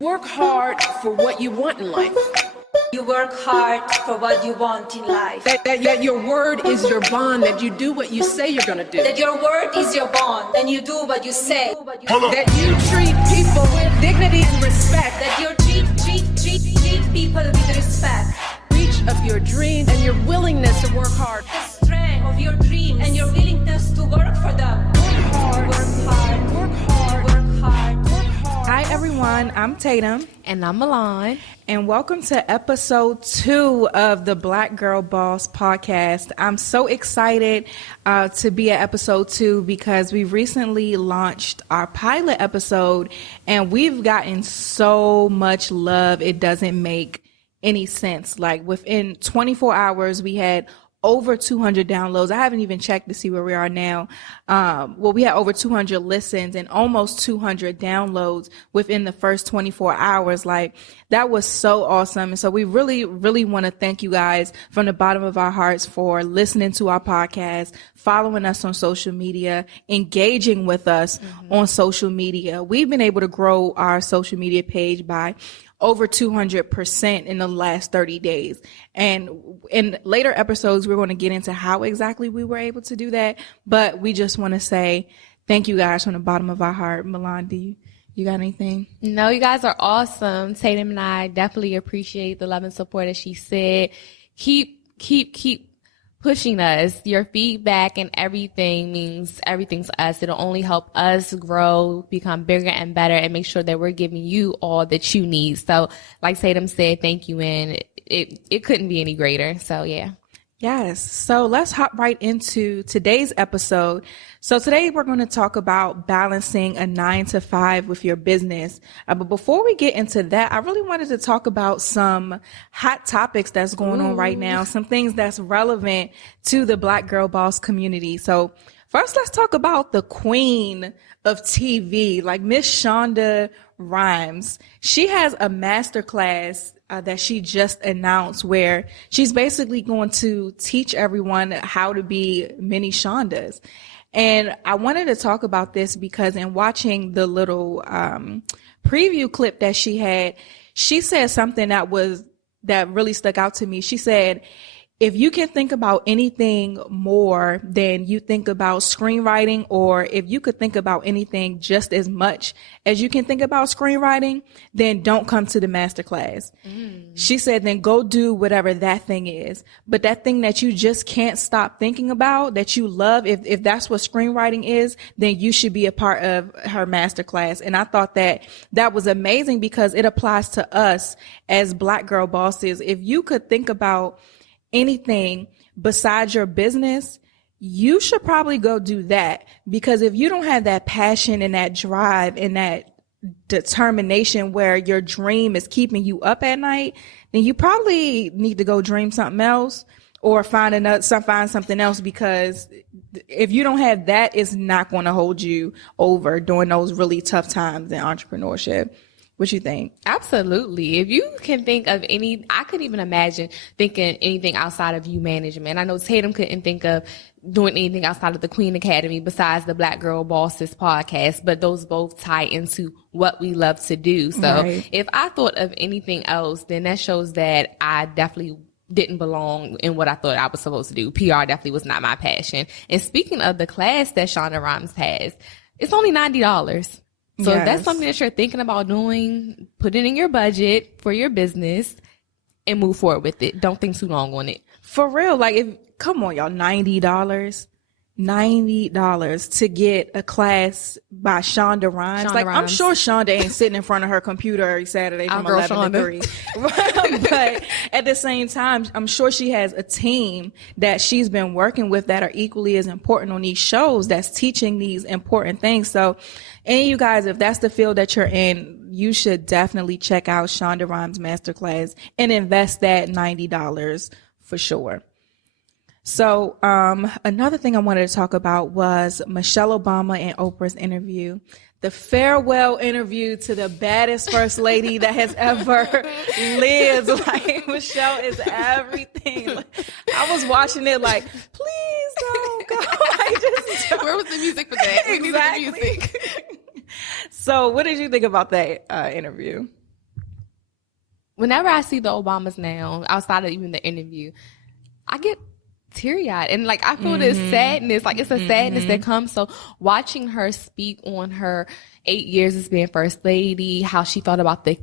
Work hard for what you want in life. You work hard for what you want in life. That your word is your bond, that you do what you say you're going to do. That your word is your bond, and you do what you say. That you treat people with dignity and respect. That you treat people with respect. Reach of your dreams and your willingness to work hard. The strength of your dreams and your willingness to work for them. Work hard. Work hard. Work hard. Work hard. Work hard. Hi everyone, I'm Tatum. And I'm Milan. And welcome to episode 2 of the Black Girl Boss podcast. I'm so excited to be at episode 2 because we recently launched our pilot episode and we've gotten so much love. It doesn't make any sense. Like within 24 hours, we had over 200 downloads. I haven't even checked to see where we are now. We had over 200 listens and almost 200 downloads within the first 24 hours. Like, that was so awesome. And so we really, really want to thank you guys from the bottom of our hearts for listening to our podcast, following us on social media, engaging with us on social media. We've been able to grow our social media page by over 200% in the last 30 days. And in later episodes, we're going to get into how exactly we were able to do that. But we just want to say thank you guys from the bottom of our heart. Milan, do you got anything? No, you guys are awesome. Tatum and I definitely appreciate the love and support, as she said. Keep pushing us. Your feedback and everything means everything to us. It'll only help us grow, become bigger and better, and make sure that we're giving you all that you need. So like Tatum said, thank you, and it couldn't be any greater. So yeah. Yes. So let's hop right into today's episode. So today we're going to talk about balancing a 9-to-5 with your business. But before we get into that, I really wanted to talk about some hot topics that's going on right now, some things that's relevant to the Black Girl Boss community. So first, let's talk about the queen of TV, like Miss Shonda Rhimes. She has a masterclass that she just announced where she's basically going to teach everyone how to be mini Shondas. And I wanted to talk about this because in watching the little preview clip that she had, she said something that really stuck out to me. She said, if you can think about anything more than you think about screenwriting, or if you could think about anything just as much as you can think about screenwriting, then don't come to the masterclass. She said, then go do whatever that thing is. But that thing that you just can't stop thinking about, that you love, if that's what screenwriting is, then you should be a part of her masterclass. And I thought that was amazing because it applies to us as Black girl bosses. If you could think about anything besides your business, you should probably go do that. Because if you don't have that passion and that drive and that determination where your dream is keeping you up at night, then you probably need to go dream something else or find something else, because if you don't have that, it's not going to hold you over during those really tough times in entrepreneurship. What you think? Absolutely. If you can think of I couldn't even imagine thinking anything outside of you management. I know Tatum couldn't think of doing anything outside of the Queen Academy besides the Black Girl Bosses podcast, but those both tie into what we love to do. So If I thought of anything else, then that shows that I definitely didn't belong in what I thought I was supposed to do. PR definitely was not my passion. And speaking of the class that Shonda Rhimes has, it's only $90. So if that's something that you're thinking about doing, put it in your budget for your business and move forward with it. Don't think too long on it. For real. Like, come on, y'all, $90 to get a class by Shonda Rhimes. I'm sure Shonda ain't sitting in front of her computer every Saturday from 11 to 3. But at the same time, I'm sure she has a team that she's been working with that are equally as important on these shows that's teaching these important things. So, and you guys, if that's the field that you're in, you should definitely check out Shonda Rhimes Masterclass and invest that $90 for sure. So another thing I wanted to talk about was Michelle Obama and Oprah's interview. The farewell interview to the baddest first lady that has ever lived. Like, Michelle is everything. Like, I was watching it like, please don't go. Where was the music for that? Exactly. We need the music. So what did you think about that interview? whenever I see the Obamas now, outside of even the interview, I get teary-eyed. And, like, I feel this sadness. Like, it's a sadness that comes. So watching her speak on her 8 years as being First Lady, how she thought about the,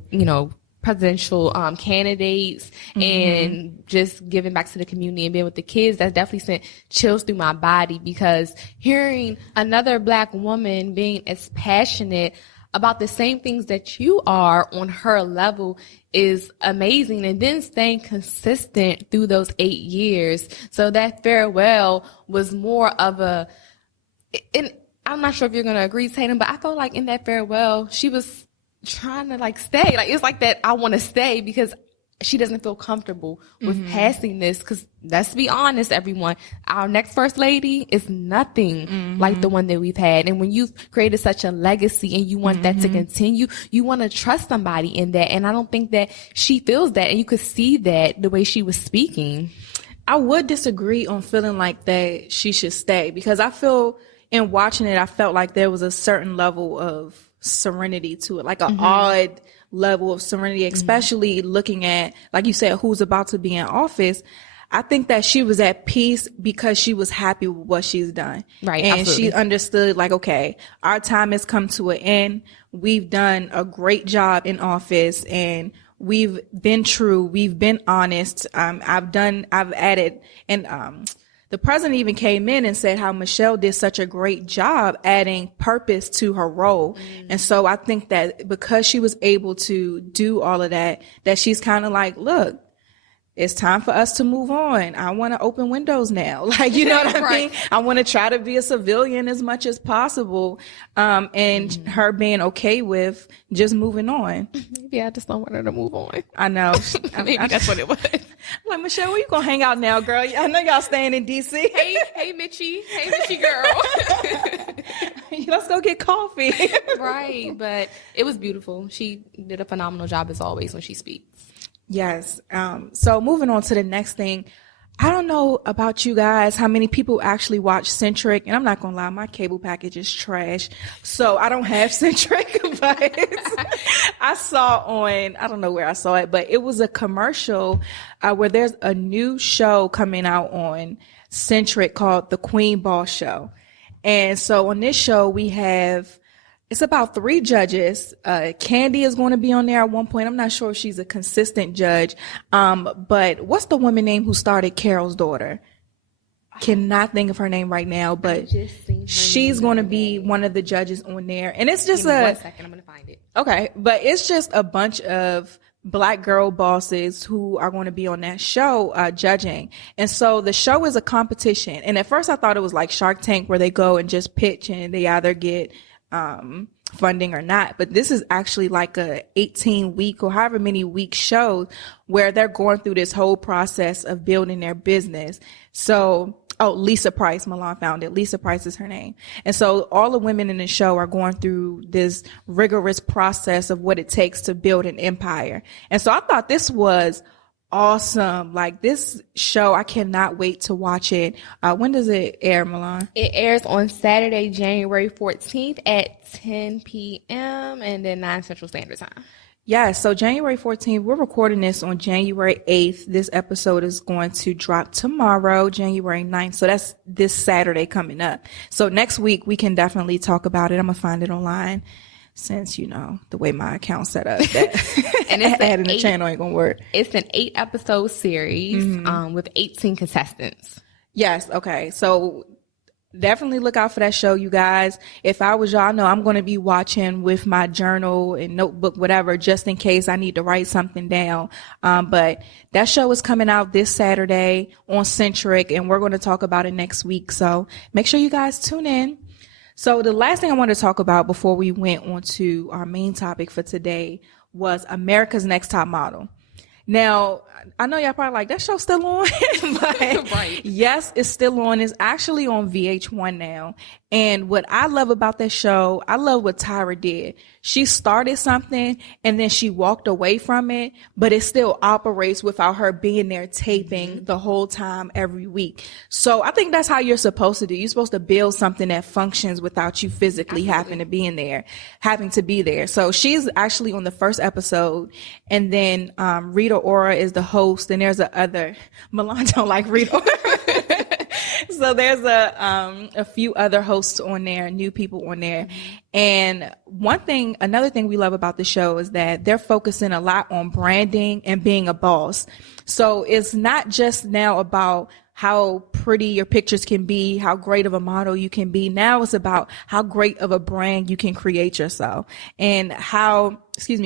presidential candidates and just giving back to the community and being with the kids, that definitely sent chills through my body, because hearing another Black woman being as passionate about the same things that you are on her level is amazing. And then staying consistent through those 8 years. So that farewell was more of and I'm not sure if you're going to agree, Tatum, but I felt like in that farewell, she was trying to like stay. Like, it's like that I want to stay, because she doesn't feel comfortable with passing this. Because let's be honest, everyone, our next First Lady is nothing like the one that we've had. And when you've created such a legacy and you want that to continue, you want to trust somebody in that. And I don't think that she feels that. And you could see that the way she was speaking. I would disagree on feeling like that she should stay, because I feel in watching it, I felt like there was a certain level of serenity to it, like an odd level of serenity, especially looking at, like you said, who's about to be in office. I think that she was at peace because she was happy with what she's done. Right. And absolutely. she understood, like, okay, our time has come to an end. We've done a great job in office, and we've been true. We've been honest. I've added, and the president even came in and said how Michelle did such a great job adding purpose to her role. And so I think that because she was able to do all of that, that she's kind of like, look, it's time for us to move on. I want to open windows now. Like, you know what I mean? I want to try to be a civilian as much as possible. And her being okay with just moving on. Maybe I just don't want her to move on. I know. Maybe that's what it was. I'm like, Michelle, where you going to hang out now, girl? I know y'all staying in D.C. Hey, Mitchie. Hey, Mitchie girl. Let's go get coffee. Right. But it was beautiful. She did a phenomenal job as always when she speaks. Yes. So moving on to the next thing. I don't know about you guys, how many people actually watch Centric. And I'm not going to lie, my cable package is trash. So I don't have Centric, but I saw I don't know where I saw it, but it was a commercial where there's a new show coming out on Centric called The Queen Boss Show. And so on this show, it's about 3 judges. Candy is going to be on there at one point. I'm not sure if she's a consistent judge. But what's the woman name who started Carol's daughter? Cannot think of her name right now, but she's going to be one of the judges on there. And it's just 1 second, I'm going to find it. Okay. But it's just a bunch of Black girl bosses who are going to be on that show, judging. And so the show is a competition. And at first I thought it was like Shark Tank, where they go and just pitch and they either get funding or not, but this is actually like a 18-week or however many week show where they're going through this whole process of building their business. So, Lisa Price, Milan found it. Lisa Price is her name. And so all the women in the show are going through this rigorous process of what it takes to build an empire. And so I thought this was awesome. Like, this show, I cannot wait to watch it. When does it air, Milan? It airs on Saturday, January 14th at 10 p.m. and then 9 Central Standard Time. Yeah, so January 14th, we're recording this on January 8th. This episode is going to drop tomorrow, January 9th. So that's this Saturday coming up. So next week, we can definitely talk about it. I'm going to find it online, since, the way my account's set up, that and it's adding the channel ain't going to work. It's an 8-episode series with 18 contestants. Yes. Okay. So definitely look out for that show, you guys. If I was y'all, know I'm going to be watching with my journal and notebook, whatever, just in case I need to write something down. But that show is coming out this Saturday on Centric, and we're going to talk about it next week. So make sure you guys tune in. So the last thing I wanted to talk about before we went on to our main topic for today was America's Next Top Model. Now, I know y'all probably like, that show's still on, but Right. Yes, it's still on. It's actually on VH1 now. And what I love about that show, I love what Tyra did. She started something and then she walked away from it, but it still operates without her being there taping the whole time every week. So I think that's how you're supposed to do. You're supposed to build something that functions without you physically having to be there. So she's actually on the first episode, and then Rita Ora is the host, and there's Milan don't like Rita Ora. So there's a few other hosts on there, new people on there. And another thing we love about the show is that they're focusing a lot on branding and being a boss. So it's not just now about how pretty your pictures can be, how great of a model you can be. Now it's about how great of a brand you can create yourself, and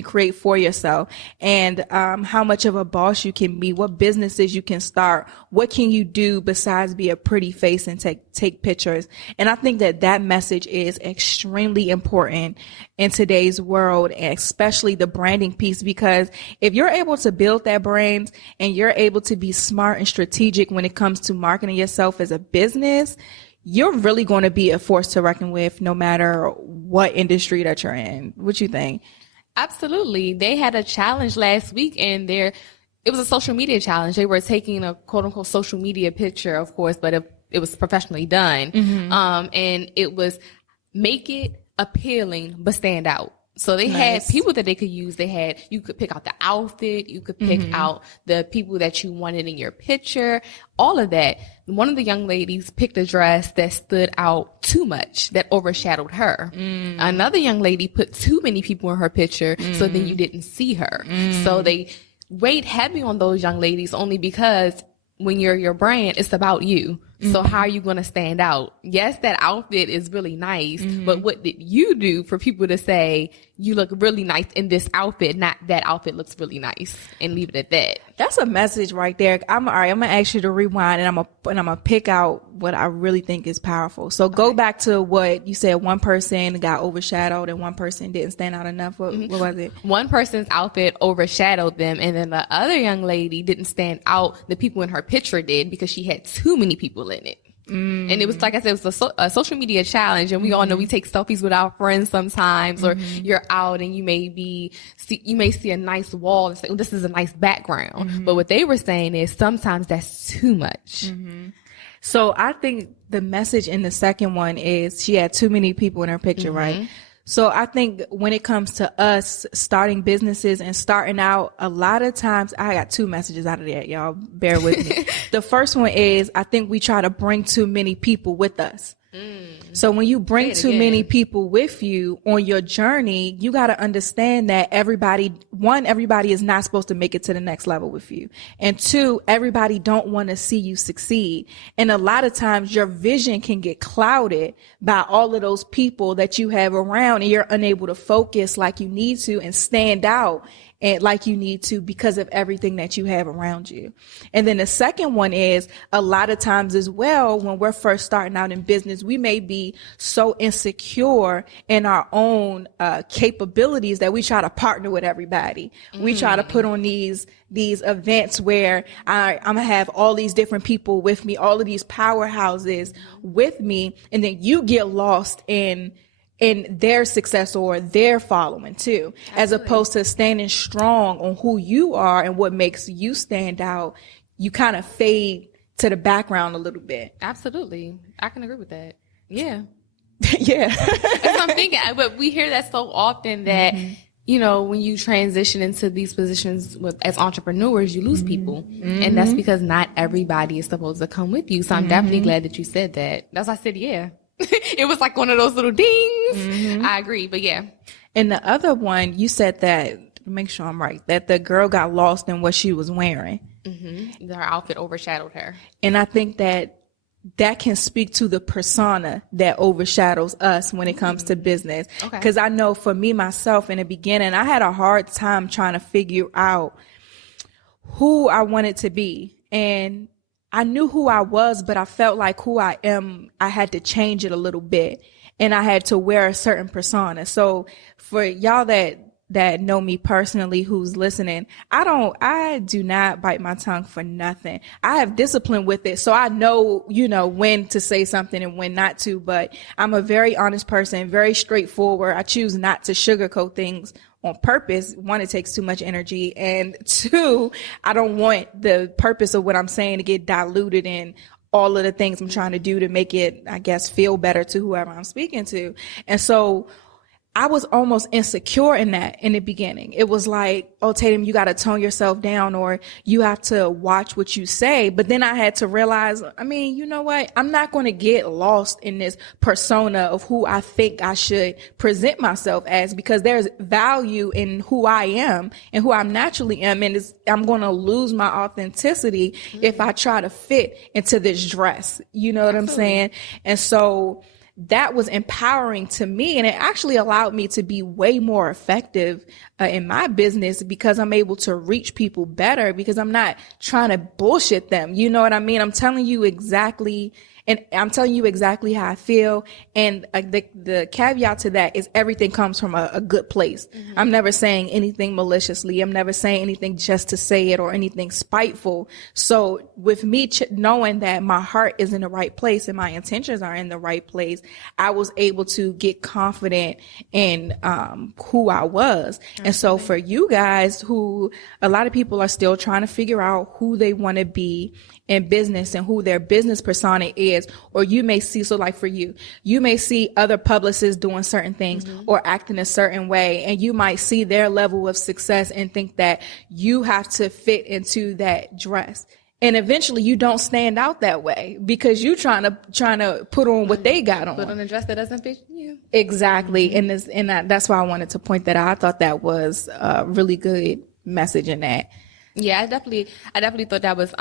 create for yourself, and how much of a boss you can be, what businesses you can start, what can you do besides be a pretty face and take pictures. And I think that message is extremely important in today's world, and especially the branding piece, because if you're able to build that brand and you're able to be smart and strategic when it comes to marketing yourself as a business, you're really going to be a force to reckon with no matter what industry that you're in. What you think? Absolutely. They had a challenge last week, and it was a social media challenge. They were taking a quote unquote social media picture, of course, but it was professionally done. And it was make it appealing, but stand out. So they had people that they could use. You could pick out the outfit. You could pick out the people that you wanted in your picture, all of that. One of the young ladies picked a dress that stood out too much, that overshadowed her. Another young lady put too many people in her picture, so then you didn't see her. So they weighed heavy on those young ladies only because when you're your brand, it's about you. So how are you going to stand out? Yes, that outfit is really nice, but what did you do for people to say you look really nice in this outfit, not that outfit looks really nice, and leave it at that? That's a message right there. I'm going to ask you to rewind, and I'm going to pick out what I really think is powerful. So go back to what you said. One person got overshadowed and one person didn't stand out enough. What was it? One person's outfit overshadowed them, and then the other young lady didn't stand out. The people in her picture did, because she had too many people in it. And it was, like I said, it was a social media challenge, and we all know we take selfies with our friends sometimes, or you're out and you may see a nice wall and say, oh, this is a nice background. But what they were saying is sometimes that's too much. So I think the message in the second one is she had too many people in her picture, right? So I think when it comes to us starting businesses and starting out, a lot of times I got two messages out of that, y'all. Bear with me. The first one is I think we try to bring too many people with us. So when you bring too many people with you on your journey, you got to understand that everybody is not supposed to make it to the next level with you. And two, everybody don't want to see you succeed. And a lot of times your vision can get clouded by all of those people that you have around, and you're unable to focus like you need to and stand out and like you need to because of everything that you have around you. And then the second one is a lot of times as well, when we're first starting out in business, we may be so insecure in our own capabilities that we try to partner with everybody. We try to put on these events where I'm gonna have all these different people with me, all of these powerhouses with me, and then you get lost in their success or their following too. Absolutely. As opposed to standing strong on who you are and what makes you stand out, you kind of fade to the background a little bit. Absolutely. I can agree with that. Yeah. Yeah. That's what I'm thinking. But we hear that so often that, you know, when you transition into these positions as entrepreneurs, you lose people. And that's because not everybody is supposed to come with you. So I'm definitely glad that you said that. That's why I said, yeah. It was like one of those little dings. I agree, but yeah. And the other one, you said that, make sure I'm right, that the girl got lost in what she was wearing. Her outfit overshadowed her. And I think that can speak to the persona that overshadows us when it comes to business. Because I know for me, myself, in the beginning, I had a hard time trying to figure out who I wanted to be. And I knew who I was, but I felt like who I am, I had to change it a little bit, and I had to wear a certain persona. So for y'all that that know me personally, who's listening, I do not bite my tongue for nothing. I have discipline with it. So I know, when to say something and when not to, but I'm a very honest person, very straightforward. I choose not to sugarcoat things on purpose. One, it takes too much energy. And two, I don't want the purpose of what I'm saying to get diluted in all of the things I'm trying to do to make it, I guess, feel better to whoever I'm speaking to. And so I was almost insecure in that in the beginning. It was like, oh, Tatum, you got to tone yourself down, or you have to watch what you say. But then I had to realize, you know what? I'm not going to get lost in this persona of who I think I should present myself as, because there's value in who I am and who I naturally am. And I'm going to lose my authenticity if I try to fit into this dress. You know what I'm saying? And so that was empowering to me, and it actually allowed me to be way more effective in my business, because I'm able to reach people better, because I'm not trying to bullshit them. You know what I mean? I'm telling you exactly how I feel. And the caveat to that is everything comes from a good place. Mm-hmm. I'm never saying anything maliciously. I'm never saying anything just to say it or anything spiteful. So with me knowing that my heart is in the right place and my intentions are in the right place, I was able to get confident in who I was. Mm-hmm. And so for you guys, who a lot of people are still trying to figure out who they want to be in business and who their business persona is, or you may see, so like for you may see other publicists doing certain things or acting a certain way, and you might see their level of success and think that you have to fit into that dress. And eventually you don't stand out that way because you trying to put on what they got on. Put on a dress that doesn't fit you. Exactly. Mm-hmm. And that's why I wanted to point that out. I thought that was a really good message in that. Yeah, I definitely thought that was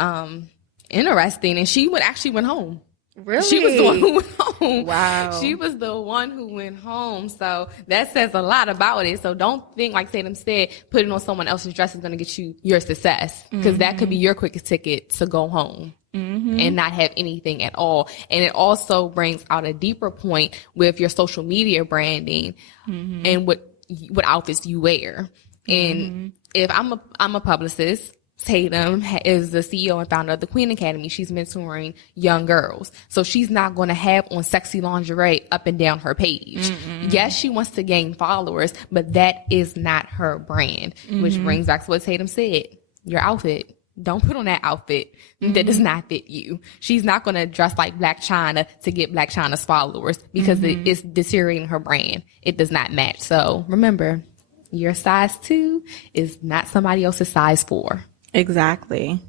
interesting. And she actually went home. Really? She was the one who went home. Wow. She was the one who went home. So that says a lot about it. So don't think, like Tatum said, putting on someone else's dress is going to get you your success, because that could be your quickest ticket to go home and not have anything at all. And it also brings out a deeper point with your social media branding and what outfits you wear. And if I'm a publicist, Tatum is the CEO and founder of the Queen Academy. She's mentoring young girls. So she's not going to have on sexy lingerie up and down her page. Yes, she wants to gain followers, but that is not her brand, which brings back to what Tatum said. Your outfit. Don't put on that outfit that does not fit you. She's not going to dress like Black China to get Black China's followers, because it's deteriorating her brand. It does not match. So remember, your size 2 is not somebody else's size 4. Exactly.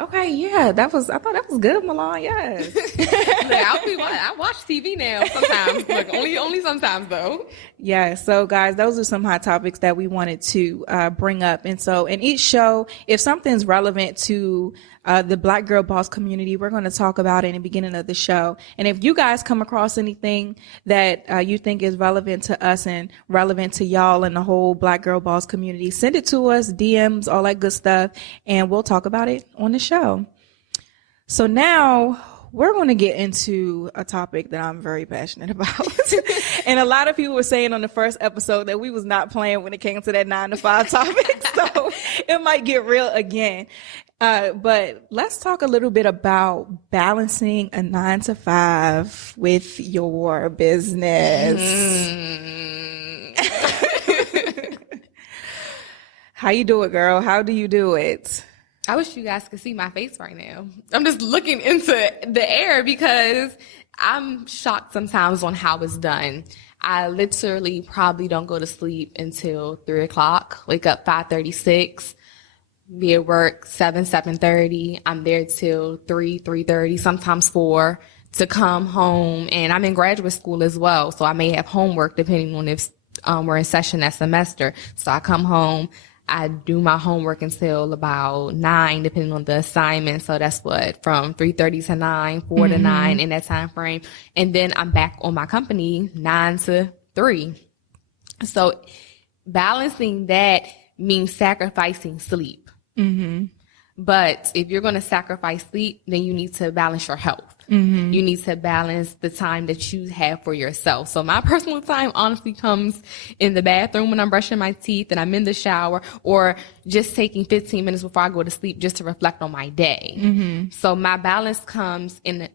Okay, yeah, I thought that was good, Milan. Yes. I watch TV now sometimes, like only sometimes though. Yeah. So guys, those are some hot topics that we wanted to bring up. And so in each show, if something's relevant to the Black Girl Boss community, we're going to talk about it in the beginning of the show. And if you guys come across anything that you think is relevant to us and relevant to y'all and the whole Black Girl Boss community, send it to us, DMs, all that good stuff, and we'll talk about it on the show. So now we're going to get into a topic that I'm very passionate about. And a lot of people were saying on the first episode that we was not playing when it came to that 9-to-5 topic. So it might get real again. But let's talk a little bit about balancing a 9-to-5 with your business. How you do it, girl? How do you do it? I wish you guys could see my face right now. I'm just looking into the air because I'm shocked sometimes on how it's done. I literally probably don't go to sleep until 3:00, wake up 5:36, be at work 7:30. I'm there till 3:30, sometimes 4 to come home. And I'm in graduate school as well, so I may have homework depending on if we're in session that semester. So I come home, I do my homework until about 9, depending on the assignment. So that's from 3:30 to 9, 4 to 9 in that time frame. And then I'm back on my company 9 to 3. So balancing that means sacrificing sleep. But if you're going to sacrifice sleep, then you need to balance your health. You need to balance the time that you have for yourself. So my personal time honestly comes in the bathroom when I'm brushing my teeth and I'm in the shower, or just taking 15 minutes before I go to sleep just to reflect on my day. So my balance comes in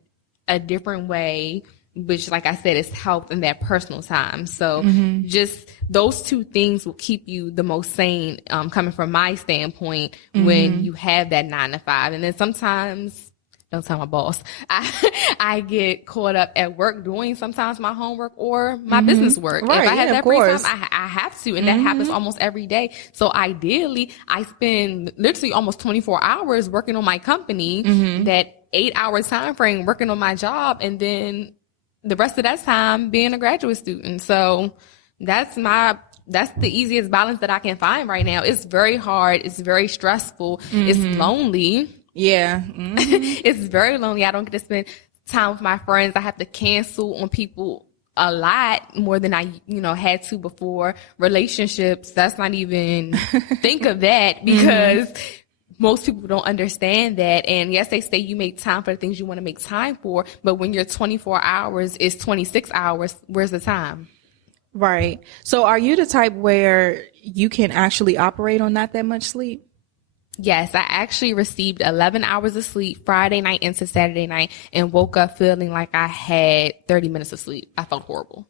a different way, which, like I said, is health and that personal time. So just those two things will keep you the most sane, coming from my standpoint, when you have that 9 to 5. And then sometimes, don't tell my boss, I get caught up at work doing sometimes my homework or my business work. Right, if I have yeah, that of free course. time, I have to. And that happens almost every day. So ideally, I spend literally almost 24 hours working on my company, that 8-hour time frame working on my job, and then the rest of that time being a graduate student. So that's the easiest balance that I can find right now. It's very hard. It's very stressful. It's lonely. Yeah. It's very lonely. I don't get to spend time with my friends. I have to cancel on people a lot more than I, had to before. Relationships, that's not even think of that, because most people don't understand that. And yes, they say you make time for the things you want to make time for, but when your 24 hours is 26 hours, where's the time? Right. So are you the type where you can actually operate on not that much sleep? Yes, I actually received 11 hours of sleep Friday night into Saturday night and woke up feeling like I had 30 minutes of sleep. I felt horrible.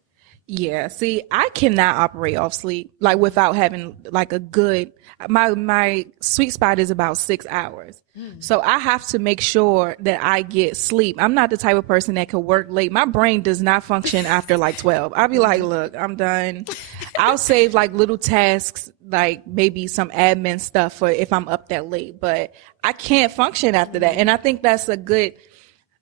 Yeah. See, I cannot operate off sleep, like without having like a good, my sweet spot is about 6 hours. So I have to make sure that I get sleep. I'm not the type of person that could work late. My brain does not function after like 12. I'll be like, look, I'm done. I'll save like little tasks, like maybe some admin stuff for if I'm up that late, but I can't function after that. And I think that's a good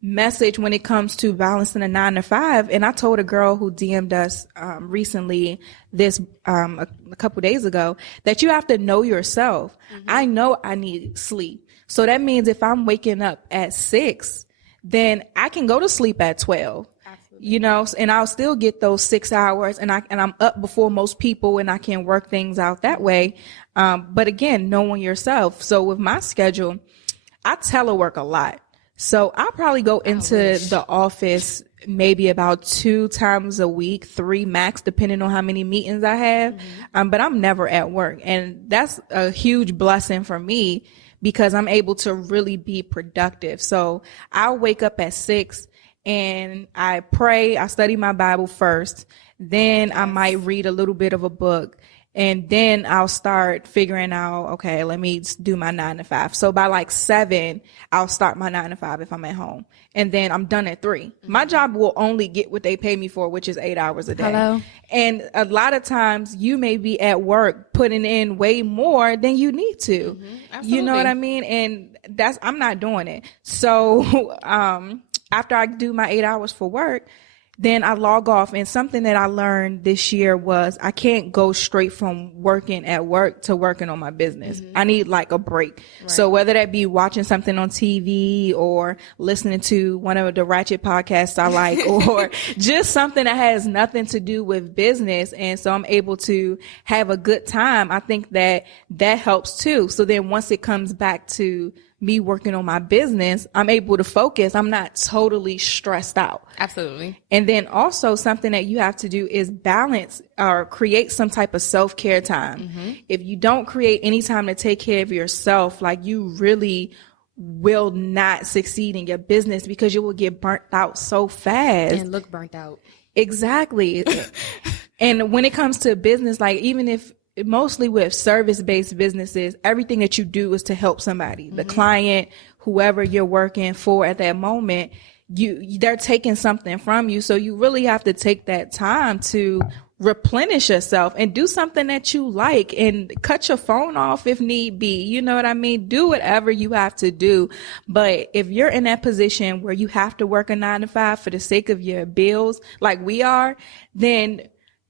message when it comes to balancing a 9 to 5. And I told a girl who DM'd us recently this a couple days ago that you have to know yourself. I know I need sleep. So that means if I'm waking up at 6, then I can go to sleep at 12. Absolutely. And I'll still get those 6 hours, and I'm up before most people, and I can work things out that way. But again, knowing yourself. So with my schedule, I telework a lot. So I'll probably go into the office maybe about 2 times a week, 3 max, depending on how many meetings I have. But I'm never at work. And that's a huge blessing for me because I'm able to really be productive. So I'll wake up at 6 and I pray. I study my Bible first. Then I might read a little bit of a book. And then I'll start figuring out, okay, let me do my 9 to 5. So by like 7, I'll start my 9 to 5 if I'm at home. And then I'm done at 3. My job will only get what they pay me for, which is 8 hours a day. Hello. And a lot of times you may be at work putting in way more than you need to. You know what I mean? And I'm not doing it. So after I do my 8 hours for work, then I log off. And something that I learned this year was I can't go straight from working at work to working on my business. I need like a break. Right. So whether that be watching something on TV or listening to one of the ratchet podcasts I like, or just something that has nothing to do with business. And so I'm able to have a good time. I think that helps too. So then once it comes back to me working on my business, I'm able to focus. I'm not totally stressed out. Absolutely. And then also something that you have to do is balance or create some type of self-care time. If you don't create any time to take care of yourself, like you really will not succeed in your business because you will get burnt out so fast. And look burnt out. Exactly. And when it comes to business, like even if mostly with service-based businesses, everything that you do is to help somebody, the client, whoever you're working for at that moment, they're taking something from you. So you really have to take that time to replenish yourself and do something that you like and cut your phone off if need be. You know what I mean? Do whatever you have to do. But if you're in that position where you have to work a 9 to 5 for the sake of your bills, like we are, then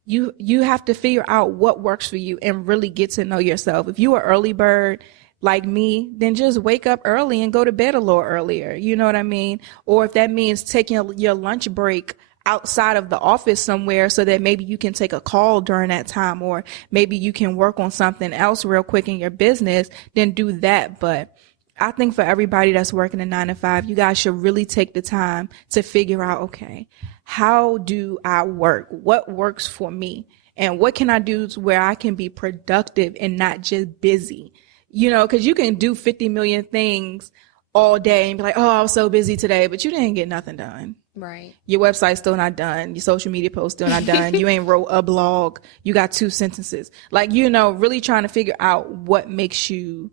you have to figure out what works for you and really get to know yourself. If you are early bird like me, then just wake up early and go to bed a little earlier. You know what I mean? Or if that means taking your lunch break outside of the office somewhere so that maybe you can take a call during that time, or maybe you can work on something else real quick in your business, then do that. But I think for everybody that's working a 9 to 5, you guys should really take the time to figure out, okay, how do I work? What works for me? And what can I do to where I can be productive and not just busy? You know, because you can do 50 million things all day and be like, oh, I was so busy today, but you didn't get nothing done. Right. Your website's still not done. Your social media post still not done. You ain't wrote a blog. You got 2 sentences. Like, you know, really trying to figure out what makes you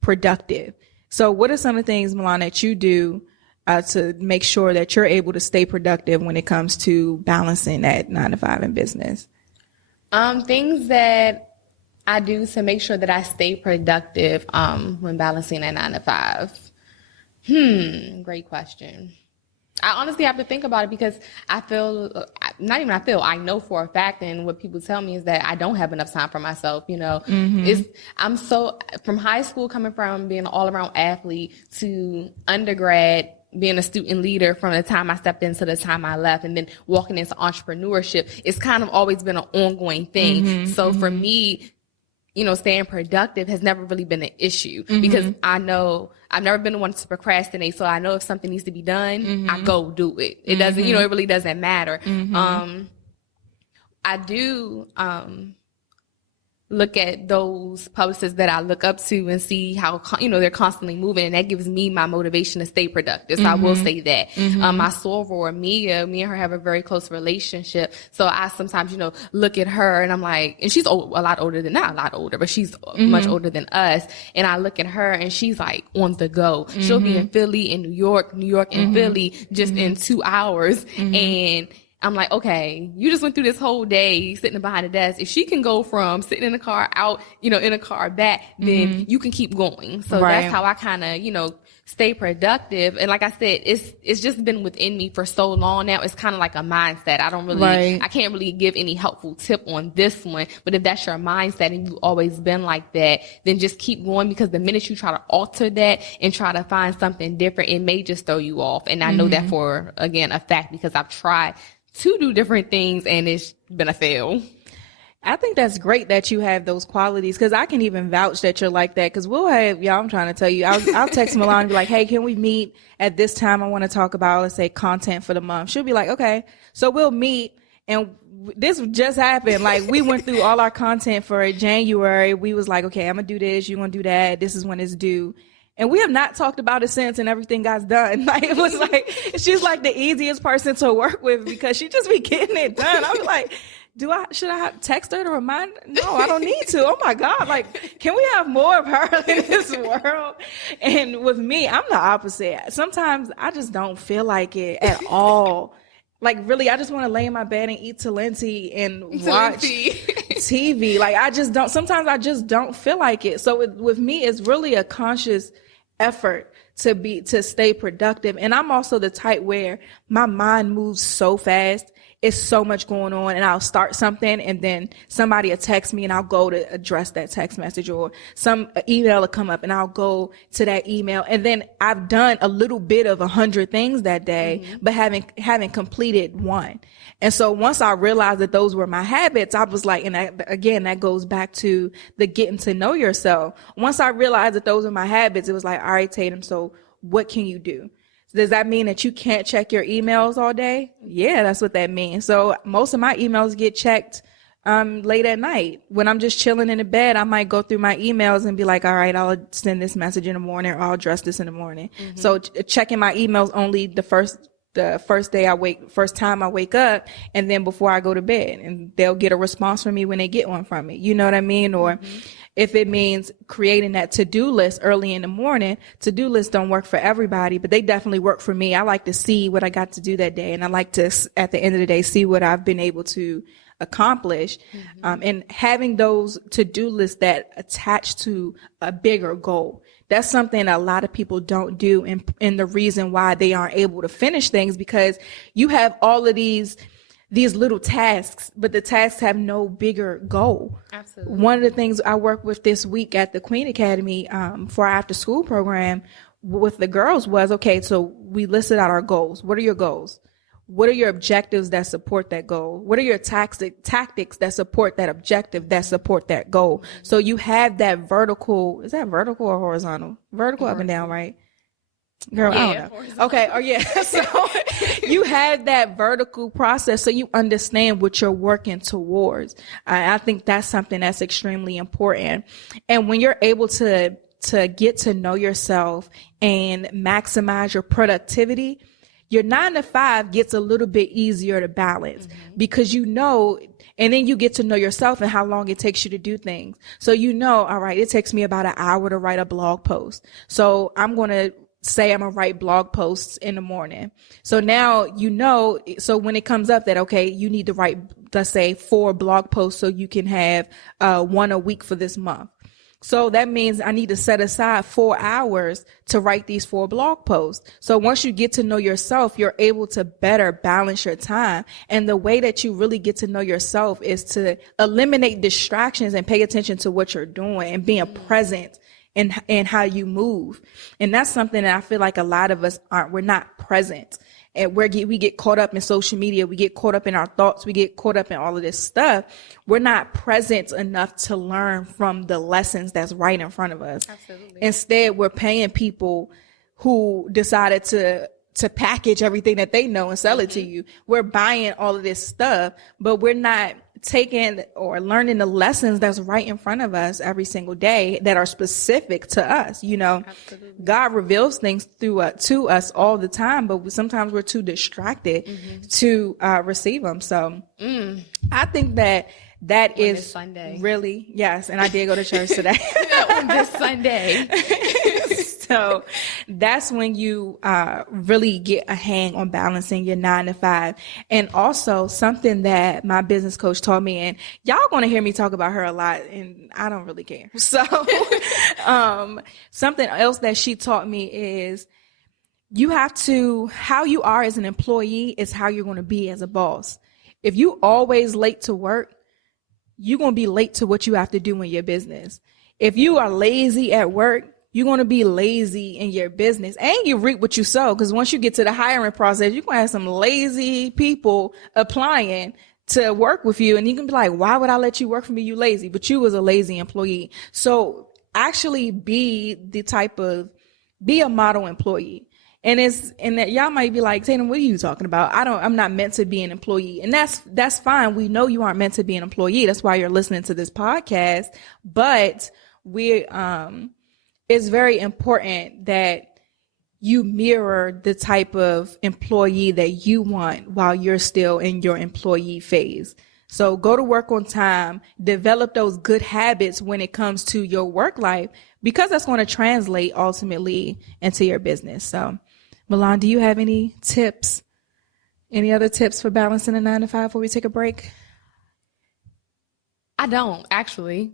productive. So what are some of the things, Milan, that you do to make sure that you're able to stay productive when it comes to balancing that 9 to 5 in business? Things that I do to make sure that I stay productive when balancing that 9 to 5. Great question. I honestly have to think about it because I know for a fact, and what people tell me is that I don't have enough time for myself. You know, I'm so, from high school, coming from being an all around athlete to undergrad, being a student leader from the time I stepped in to the time I left, and then walking into entrepreneurship, it's kind of always been an ongoing thing. So for me, you know, staying productive has never really been an issue because I know I've never been the one to procrastinate. So I know if something needs to be done, I go do it. It doesn't, you know, it really doesn't matter. I do, look at those publicists that I look up to and see how, you know, they're constantly moving, and that gives me my motivation to stay productive. So I will say that. My soror, Mia, me and her have a very close relationship. So I sometimes, you know, look at her and I'm like, and she's a lot older than, not a lot older, but she's much older than us. And I look at her and she's like on the go. She'll be in Philly, in New York, and Philly just in 2 hours. And I'm like, okay, you just went through this whole day sitting behind the desk. If she can go from sitting in the car out, you know, in a car back, then you can keep going. So that's how I kind of, you know, stay productive. And like I said, it's just been within me for so long now. It's kind of like a mindset. I don't really, I can't really give any helpful tip on this one. But if that's your mindset and you've always been like that, then just keep going, because the minute you try to alter that and try to find something different, it may just throw you off. And I know that for, again, a fact, because I've tried to do different things and it's been a fail. I think that's great that you have those qualities, because I can even vouch that you're like that, because we'll have, y'all, I'm trying to tell you, I'll text Milan and be like, hey, can we meet at this time? I want to talk about, let's say, content for the month. She'll be like, okay. So we'll meet, and this just happened. Like, we went through all our content for January. We was like, okay, I'm going to do this, you're going to do that. This is when it's due. And we have not talked about it since, and everything got done. Like, it was like, she's like the easiest person to work with, because she just be getting it done. I was like, should I have text her to remind? No, I don't need to. Oh my God. Like, can we have more of her in this world? And with me, I'm the opposite. Sometimes I just don't feel like it at all. Like, really, I just want to lay in my bed and eat Talenti and watch TV. Like, sometimes I just don't feel like it. So with me, it's really a conscious effort to stay productive. And I'm also the type where my mind moves so fast. It's so much going on, and I'll start something, and then somebody will text me, and I'll go to address that text message, or some email will come up, and I'll go to that email. And then I've done a little bit of 100 things that day, but haven't completed one. And so once I realized that those were my habits, I was like, and that goes back to the getting to know yourself. Once I realized that those were my habits, it was like, all right, Tatum, so what can you do? Does that mean that you can't check your emails all day? Yeah, that's what that means. So most of my emails get checked late at night. When I'm just chilling in the bed, I might go through my emails and be like, all right, I'll send this message in the morning, or I'll address this in the morning. So checking my emails only the first time I wake up, and then before I go to bed, and they'll get a response from me when they get one from me. You know what I mean? Or if it means creating that to-do list early in the morning, to-do lists don't work for everybody, but they definitely work for me. I like to see what I got to do that day, and I like to, at the end of the day, see what I've been able to accomplish. And having those to-do lists that attach to a bigger goal. That's something a lot of people don't do, and the reason why they aren't able to finish things, because you have all of these little tasks, but the tasks have no bigger goal. Absolutely. One of the things I worked with this week at the Queen Academy for our after school program with the girls was, okay, so we listed out our goals. What are your goals? What are your objectives that support that goal? What are your tactics that support that objective, that support that goal? So you have that vertical, is that vertical or horizontal? Vertical up and down, right? Girl, I don't know. Okay. Oh yeah. So you have that vertical process so you understand what you're working towards. I think that's something that's extremely important. And when you're able to get to know yourself and maximize your productivity, your 9 to 5 gets a little bit easier to balance because you know, and then you get to know yourself and how long it takes you to do things. So you know, all right, it takes me about an hour to write a blog post. So I'm going to say I'm going to write blog posts in the morning. So now, you know, so when it comes up that, okay, you need to write, let's say 4 blog posts so you can have 1 a week for this month. So that means I need to set aside 4 hours to write these 4 blog posts. So once you get to know yourself, you're able to better balance your time. And the way that you really get to know yourself is to eliminate distractions and pay attention to what you're doing and being present in how you move. And that's something that I feel like a lot of us aren't. We're not present. And we get caught up in social media. We get caught up in our thoughts. We get caught up in all of this stuff. We're not present enough to learn from the lessons that's right in front of us. Absolutely. Instead, we're paying people who decided to package everything that they know and sell it to you. We're buying all of this stuff, but we're not taking or learning the lessons that's right in front of us every single day that are specific to us. You know, Absolutely. God reveals things to us all the time, but sometimes we're too distracted to receive them. So I think that is Sunday. really, yes. And I did go to church today. On this Sunday. So that's when you really get a hang on balancing your 9 to 5. And also something that my business coach taught me, and y'all going to hear me talk about her a lot, and I don't really care. So something else that she taught me is how you are as an employee is how you're going to be as a boss. If you always late to work, you're going to be late to what you have to do in your business. If you are lazy at work, you're going to be lazy in your business, and you reap what you sow. Because once you get to the hiring process, you're going to have some lazy people applying to work with you. And you can be like, why would I let you work for me? You lazy, but you was a lazy employee. So actually be a model employee. And that y'all might be like, Tatum, what are you talking about? I'm not meant to be an employee. And that's fine. We know you aren't meant to be an employee. That's why you're listening to this podcast. But it's very important that you mirror the type of employee that you want while you're still in your employee phase. So go to work on time, develop those good habits when it comes to your work life, because that's going to translate ultimately into your business. So, Milan, do you have any tips? Any other tips for balancing a 9 to 5 before we take a break? I don't, actually.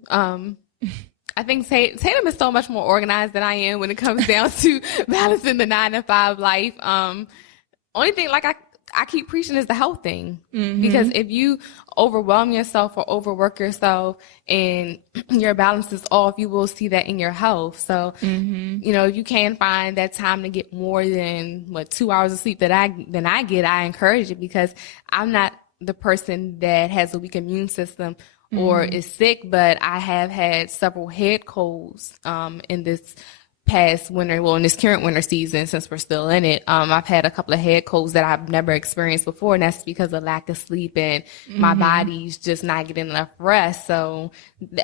I think Tatum is so much more organized than I am when it comes down to balancing the 9 to 5 life. Only thing, like I keep preaching, is the health thing. Because if you overwhelm yourself or overwork yourself and your balance is off, you will see that in your health. So, you know, if you can find that time to get more than 2 hours of sleep than I get, I encourage it, because I'm not the person that has a weak immune system or is sick, but I have had several head colds in this past winter, in this current winter season, since we're still in it. I've had a couple of head colds that I've never experienced before, and that's because of lack of sleep and my body's just not getting enough rest. So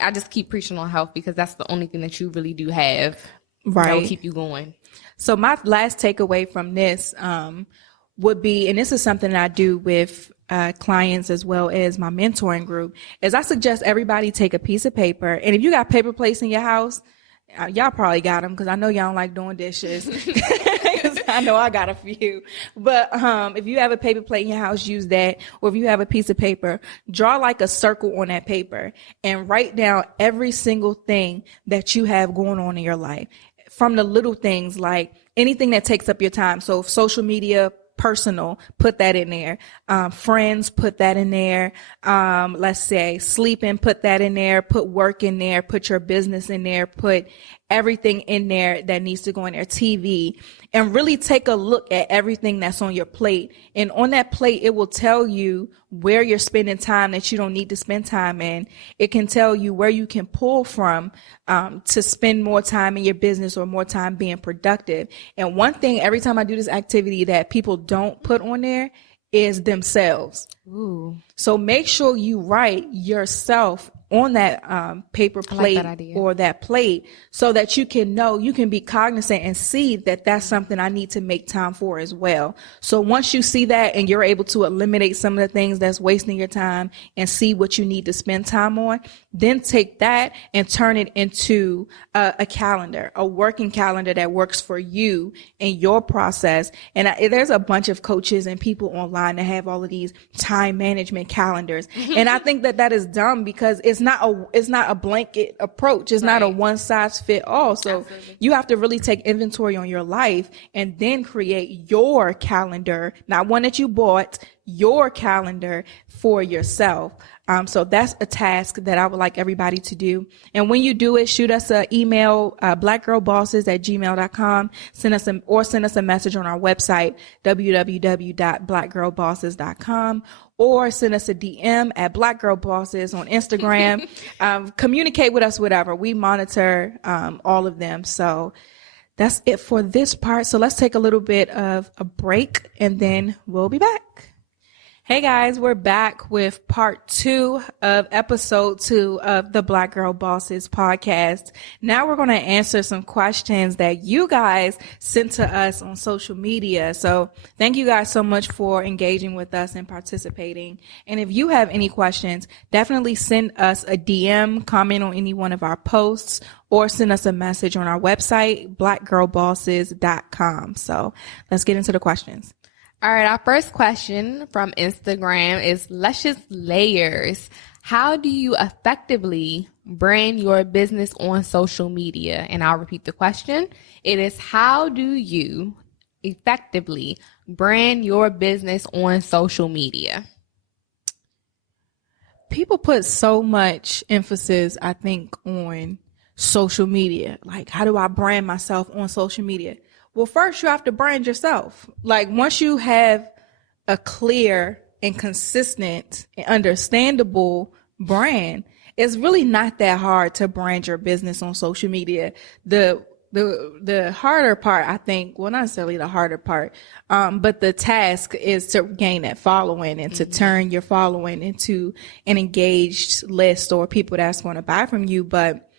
I just keep preaching on health, because that's the only thing that you really do have that will keep you going. So my last takeaway from this would be, and this is something that I do with clients as well as my mentoring group, is I suggest everybody take a piece of paper. And if you got paper plates in your house, y'all probably got them, because I know y'all don't like doing dishes. I know I got a few. But if you have a paper plate in your house, use that. Or if you have a piece of paper, draw like a circle on that paper and write down every single thing that you have going on in your life. From the little things, like anything that takes up your time. So social media, personal, put that in there. Friends, put that in there. Let's say sleeping, put that in there. Put work in there. Put your business in there. Put everything in there that needs to go in there. TV, and really take a look at everything that's on your plate. And on that plate, it will tell you where you're spending time that you don't need to spend time in. It can tell you where you can pull from to spend more time in your business or more time being productive. And one thing, every time I do this activity that people don't put on there is themselves. Ooh. So make sure you write yourself on that paper plate or that plate, so that you can know, you can be cognizant and see that that's something I need to make time for as well. So once you see that and you're able to eliminate some of the things that's wasting your time and see what you need to spend time on, then take that and turn it into a calendar, a working calendar that works for you and your process. And there's a bunch of coaches and people online that have all of these time management calendars. And I think that is dumb, because it's not a blanket approach. It's not a one size fit all. So you have to really take inventory on your life and then create your calendar, not one that you bought, your calendar for yourself. So that's a task that I would like everybody to do. And when you do it, shoot us an email, blackgirlbosses@gmail.com. Send us a message on our website, www.blackgirlbosses.com, or send us a DM at blackgirlbosses on Instagram. Communicate with us, whatever. We monitor all of them. So that's it for this part. So let's take a little bit of a break and then we'll be back. Hey guys, we're back with part 2 of episode 2 of the Black Girl Bosses podcast. Now we're going to answer some questions that you guys sent to us on social media. So thank you guys so much for engaging with us and participating. And if you have any questions, definitely send us a DM, comment on any one of our posts, or send us a message on our website, blackgirlbosses.com. So let's get into the questions. All right, our first question from Instagram is Luscious Layers. How do you effectively brand your business on social media? And I'll repeat the question. It is, how do you effectively brand your business on social media? People put so much emphasis, I think, on social media. Like, how do I brand myself on social media? Well, first you have to brand yourself. Like, once you have a clear and consistent and understandable brand, it's really not that hard to brand your business on social media. The harder part, I think, well, not necessarily the harder part, but the task is to gain that following and to turn your following into an engaged list or people that's going to buy from you. But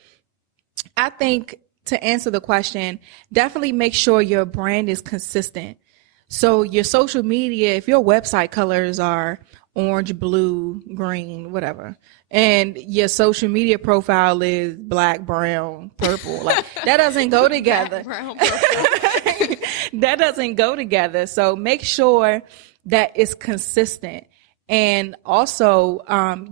I think, to answer the question, definitely make sure your brand is consistent. So your social media, if your website colors are orange, blue, green, whatever, and your social media profile is black, brown, purple, like that doesn't go together. Black, brown, purple. That doesn't go together. So make sure that it's consistent. And also,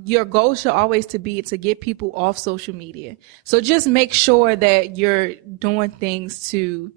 your goal should always be to get people off social media. So just make sure that you're doing things to,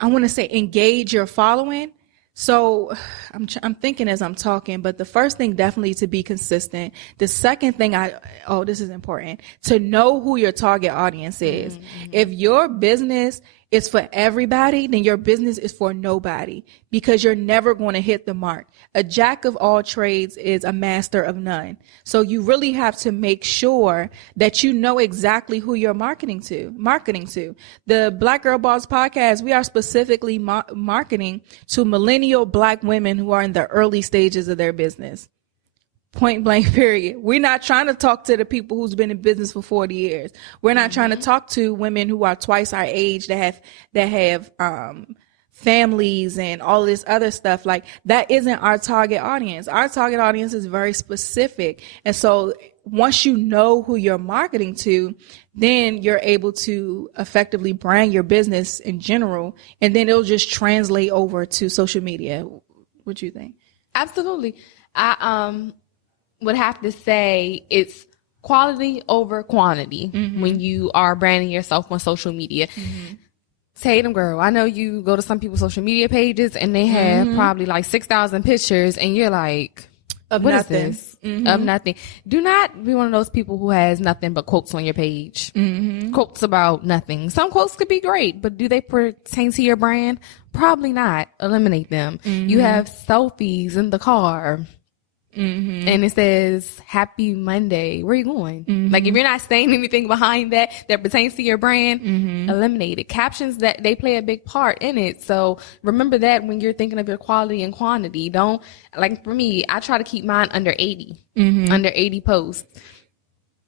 I want to say, engage your following. So I'm thinking as I'm talking, but the first thing definitely to be consistent. The second thing this is important, to know who your target audience is. Mm-hmm. If your business is for everybody, then your business is for nobody, because you're never going to hit the mark. A jack of all trades is a master of none. So you really have to make sure that you know exactly who you're marketing to. The Black Girl Boss podcast, we are specifically marketing to millennial Black women who are in the early stages of their business. Point blank, period. We're not trying to talk to the people who's been in business for 40 years. We're not trying to talk to women who are twice our age that have families and all this other stuff. Like, that isn't our target audience. Our target audience is very specific. And so once you know who you're marketing to, then you're able to effectively brand your business in general, and then it'll just translate over to social media. What do you think? Absolutely. I would have to say it's quality over quantity when you are branding yourself on social media. Tatum girl, I know you go to some people's social media pages and they have probably like 6,000 pictures and you're like, Of what nothing. is this? Of nothing. Do not be one of those people who has nothing but quotes on your page. Quotes about nothing. Some quotes could be great, but do they pertain to your brand? Probably not. Eliminate them. You have selfies in the car. And it says happy Monday. Where are you going? Like if you're not saying anything behind that pertains to your brand, eliminate it. Captions, that they play a big part in it. So remember that when you're thinking of your quality and quantity. Don't, like for me, I try to keep mine under 80, under 80 posts.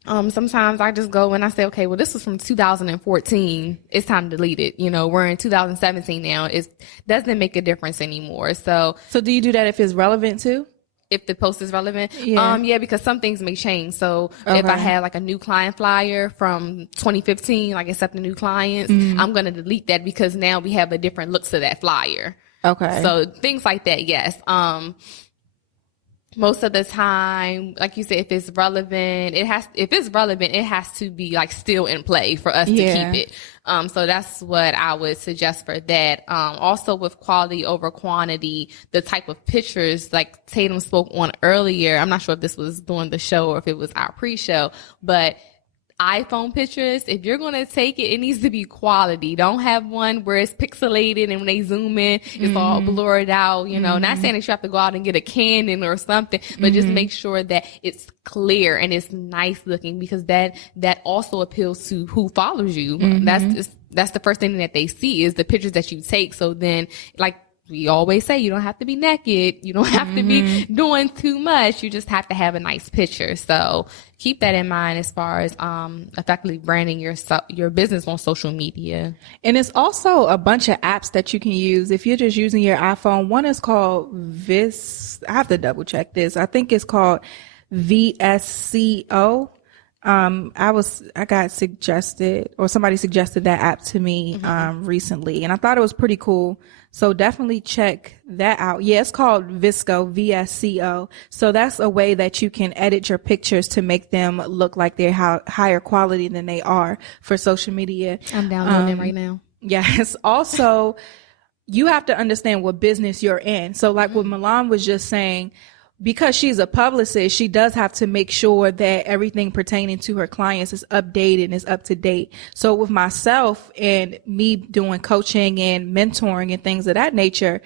Sometimes I just go and I say, okay, well, this was from 2014. It's time to delete it. You know, we're in 2017 now. It doesn't make a difference anymore. So do you do that if it's relevant too? If the post is relevant? Yeah. Because some things may change. So if I had like a new client flyer from 2015, like accepting new clients, I'm going to delete that because now we have a different look to that flyer. Okay. So things like that, yes. Most of the time, like you said, if it's relevant, it has to be like still in play for us to keep it. So that's what I would suggest for that. Also with quality over quantity, the type of pictures like Tatum spoke on earlier. I'm not sure if this was during the show or if it was our pre-show, but iPhone pictures, if you're going to take it, it needs to be quality. Don't have one where it's pixelated and when they zoom in, it's all blurred out, you know, not saying that you have to go out and get a Canon or something, but just make sure that it's clear and it's nice looking because that also appeals to who follows you. That's the first thing that they see is the pictures that you take. So then, like we always say, you don't have to be naked. You don't have to be doing too much. You just have to have a nice picture. So keep that in mind as far as effectively branding your business on social media. And it's also a bunch of apps that you can use if you're just using your iPhone. One is called I have to double check this. I think it's called VSCO. I got suggested, or somebody suggested that app to me recently, and I thought it was pretty cool. So definitely check that out. Yeah, it's called VSCO, VSCO. So that's a way that you can edit your pictures to make them look like they're higher quality than they are for social media. I'm downloading right now. Yes. Also, you have to understand what business you're in. So like what Milan was just saying, because she's a publicist, she does have to make sure that everything pertaining to her clients is updated and is up to date. So with myself and me doing coaching and mentoring and things of that nature,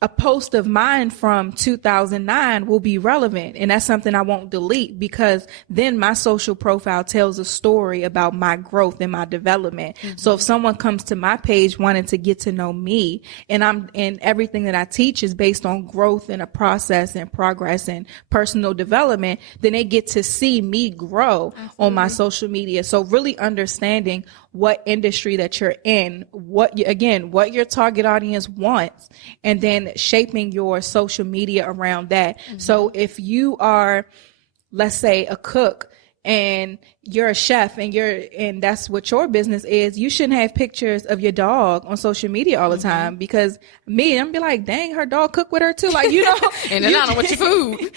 a post of mine from 2009 will be relevant. And that's something I won't delete because then my social profile tells a story about my growth and my development. So if someone comes to my page wanting to get to know me and everything that I teach is based on growth and a process and progress and personal development, then they get to see me grow on my social media. So really understanding what industry that you're in, what your target audience wants, and then shaping your social media around that. So if you are, let's say, a cook and you're a chef and that's what your business is, you shouldn't have pictures of your dog on social media all the time because I'm be like, dang, her dog cook with her too. Like, you know, and then I don't know what your food.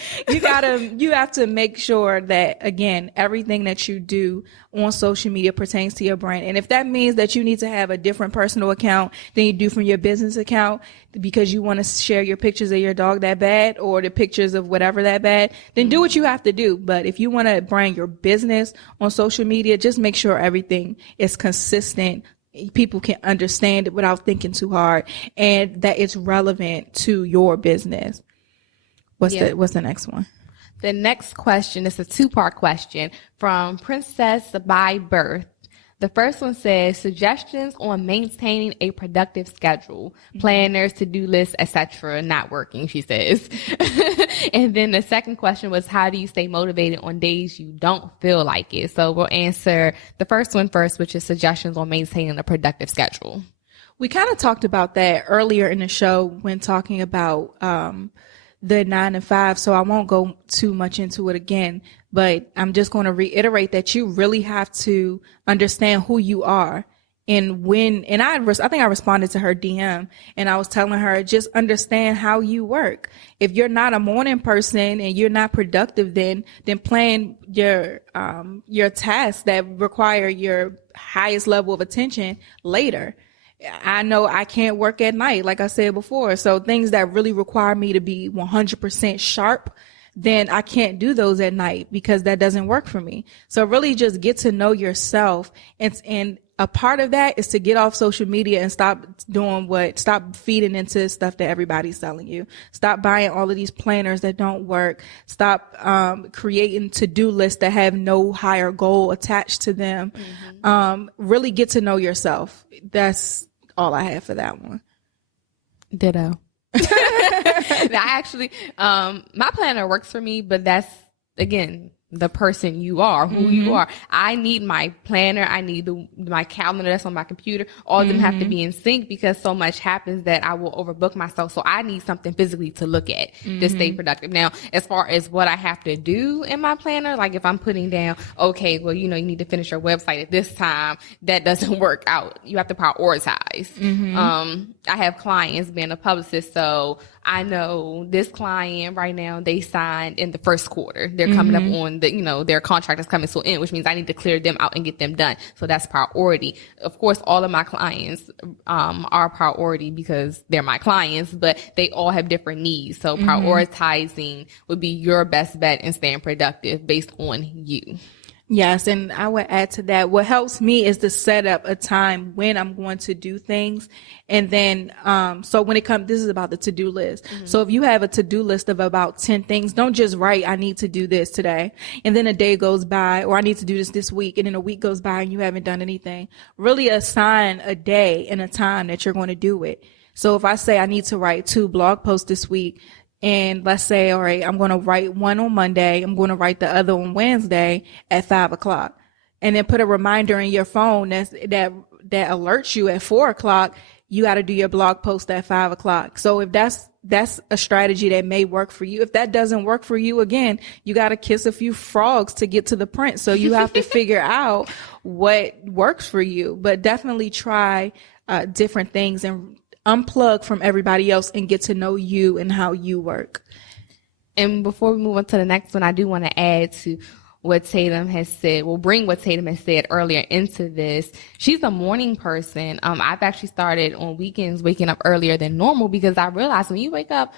you have to make sure that, again, everything that you do on social media pertains to your brand. And if that means that you need to have a different personal account than you do from your business account because you want to share your pictures of your dog that bad or the pictures of whatever that bad, then do what you have to do. But if you want to brand your business on social media, just make sure everything is consistent. People can understand it without thinking too hard and that it's relevant to your business. What's the next one? The next question is a two-part question from Princess by Birth. The first one says, suggestions on maintaining a productive schedule, planners, to-do lists, etc. Not working, she says. And then the second question was, how do you stay motivated on days you don't feel like it? So we'll answer the first one first, which is suggestions on maintaining a productive schedule. We kind of talked about that earlier in the show when talking about the 9 to 5. So I won't go too much into it again, but I'm just going to reiterate that you really have to understand who you are. And I think I responded to her DM and I was telling her, just understand how you work. If you're not a morning person and you're not productive, then plan your tasks that require your highest level of attention later. I know I can't work at night, like I said before. So things that really require me to be 100% sharp, then I can't do those at night because that doesn't work for me. So really just get to know yourself. And a part of that is to get off social media and stop feeding into stuff that everybody's selling you. Stop buying all of these planners that don't work. Stop creating to-do lists that have no higher goal attached to them. Really get to know yourself. That's all I have for that one. Ditto. I actually, my planner works for me, but that's, again, the person you are, who you are. I need my planner. I need my calendar that's on my computer. All of them have to be in sync because so much happens that I will overbook myself. So I need something physically to look at to stay productive. Now, as far as what I have to do in my planner, like if I'm putting down, okay, well, you need to finish your website at this time, that doesn't work out. You have to prioritize. I have clients being a publicist, so I know this client right now, they signed in the first quarter. They're coming up on their contract is coming to an end, which means I need to clear them out and get them done. So that's priority. Of course, all of my clients are priority because they're my clients, but they all have different needs. So prioritizing would be your best bet in staying productive based on you. Yes, and I would add to that, what helps me is to set up a time when I'm going to do things. And then, so when it comes, this is about the to-do list. So if you have a to-do list of about 10 things, don't just write, I need to do this today. And then a day goes by, or I need to do this week. And then a week goes by and you haven't done anything. Really assign a day and a time that you're going to do it. So if I say I need to write 2 blog posts this week, and let's say, all right, I'm going to write one on Monday. I'm going to write the other on Wednesday at 5:00, and then put a reminder in your phone that alerts you at 4:00. You got to do your blog post at 5:00. So if that's a strategy that may work for you. If that doesn't work for you, again, you got to kiss a few frogs to get to the print. So you have to figure out what works for you, but definitely try different things and unplug from everybody else and get to know you and how you work. And before we move on to the next one, I do want to add to what Tatum has said. We'll bring what Tatum has said earlier into this. She's a morning person. I've actually started on weekends waking up earlier than normal because I realized when you wake up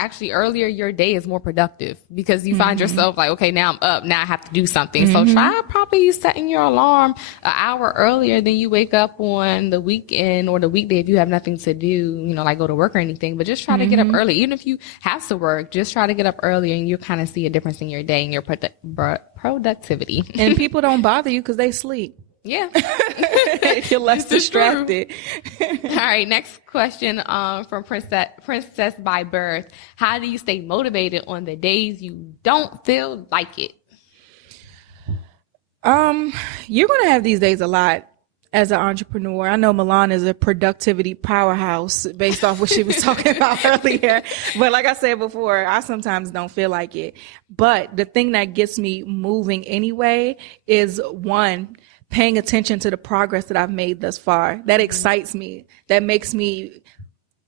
actually earlier, your day is more productive because you find yourself like, okay, now I'm up. Now I have to do something. So try probably setting your alarm an hour earlier than you wake up on the weekend or the weekday if you have nothing to do, like go to work or anything. But just try to get up early. Even if you have to work, just try to get up earlier and you'll kind of see a difference in your day and your productivity. And people don't bother you because they sleep. Yeah. You're less distracted. All right. Next question from Princess by Birth. How do you stay motivated on the days you don't feel like it? You're going to have these days a lot as an entrepreneur. I know Milan is a productivity powerhouse based off what she was talking about earlier. But like I said before, I sometimes don't feel like it. But the thing that gets me moving anyway is, one, paying attention to the progress that I've made thus far. That excites me. That makes me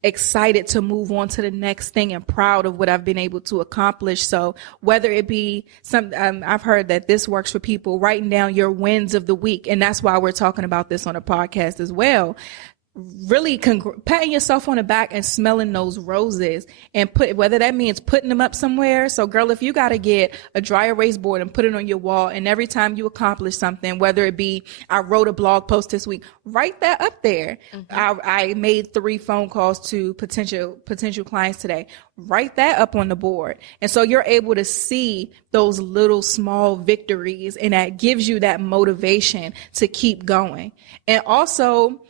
excited to move on to the next thing and proud of what I've been able to accomplish. So whether it be I've heard that this works for people, writing down your wins of the week. And that's why we're talking about this on a podcast as well. Really patting yourself on the back and smelling those roses and whether that means putting them up somewhere. So girl, if you got to get a dry erase board and put it on your wall, and every time you accomplish something, whether it be I wrote a blog post this week, write that up there. I made 3 phone calls to potential clients today. Write that up on the board. And so you're able to see those little small victories, and that gives you that motivation to keep going. And also,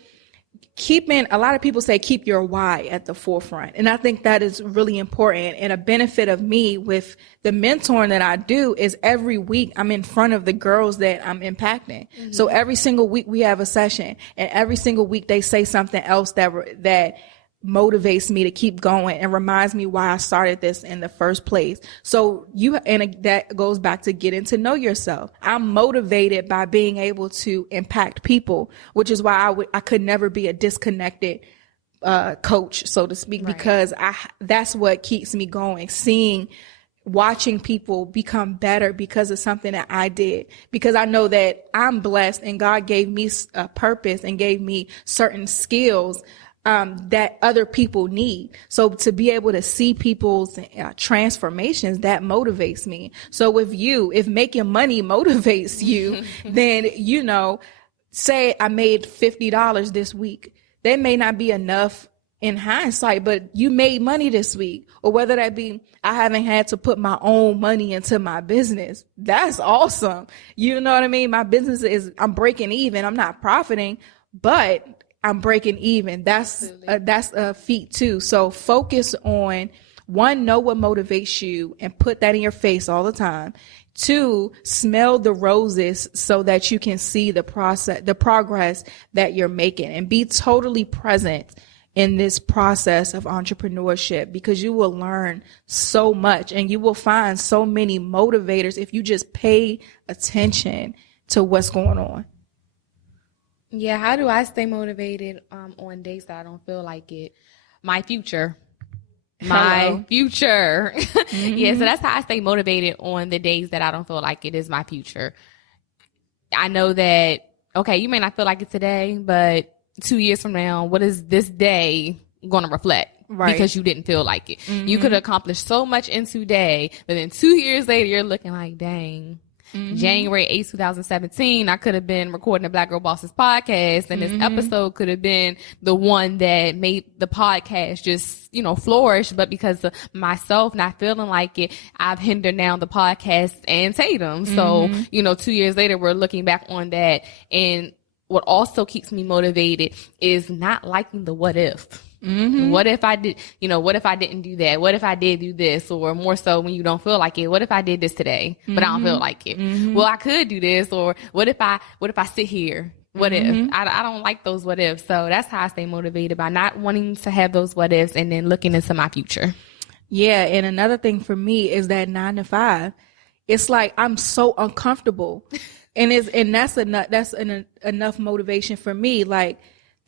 a lot of people say keep your why at the forefront. And I think that is really important. And a benefit of me with the mentoring that I do is every week I'm in front of the girls that I'm impacting. So every single week we have a session, and every single week they say something else that motivates me to keep going and reminds me why I started this in the first place. So that goes back to getting to know yourself. I'm motivated by being able to impact people, which is why I could never be a disconnected coach, so to speak, because that's what keeps me going. Seeing watching people become better because of something that I did, because I know that I'm blessed and God gave me a purpose and gave me certain skills that other people need. So to be able to see people's transformations, that motivates me. So if making money motivates you, then, you know, say I made $50 this week. That may not be enough in hindsight, but you made money this week. Or whether that be, I haven't had to put my own money into my business. That's awesome. You know what I mean? My business I'm breaking even. I'm not profiting, but I'm breaking even. That's a feat too. So focus on, one, know what motivates you and put that in your face all the time. 2, smell the roses so that you can see the progress that you're making, and be totally present in this process of entrepreneurship, because you will learn so much and you will find so many motivators if you just pay attention to what's going on. Yeah, how do I stay motivated on days that I don't feel like it? My future. My future. Yeah, so that's how I stay motivated on the days that I don't feel like it, is my future. I know that, okay, you may not feel like it today, but 2 years from now, what is this day going to reflect? Right. Because you didn't feel like it. Mm-hmm. You could accomplish so much in today, but then 2 years later, you're looking like, dang. Mm-hmm. January 8th, 2017, I could have been recording the Black Girl Bosses podcast, and this episode could have been the one that made the podcast just, you know, flourish. But because of myself not feeling like it, I've hindered now the podcast and Tatum. So, you know, 2 years later, we're looking back on that. And what also keeps me motivated is not liking the what if. What if I did, you know, what if I didn't do that? What if I did do this? Or more so when you don't feel like it, what if I did this today, but I don't feel like it? Well, I could do this. Or what if I sit here? What if? I don't like those what ifs. So that's how I stay motivated, by not wanting to have those what ifs and then looking into my future. Yeah. And another thing for me is that 9 to 5, it's like, I'm so uncomfortable. And that's enough motivation for me. Like,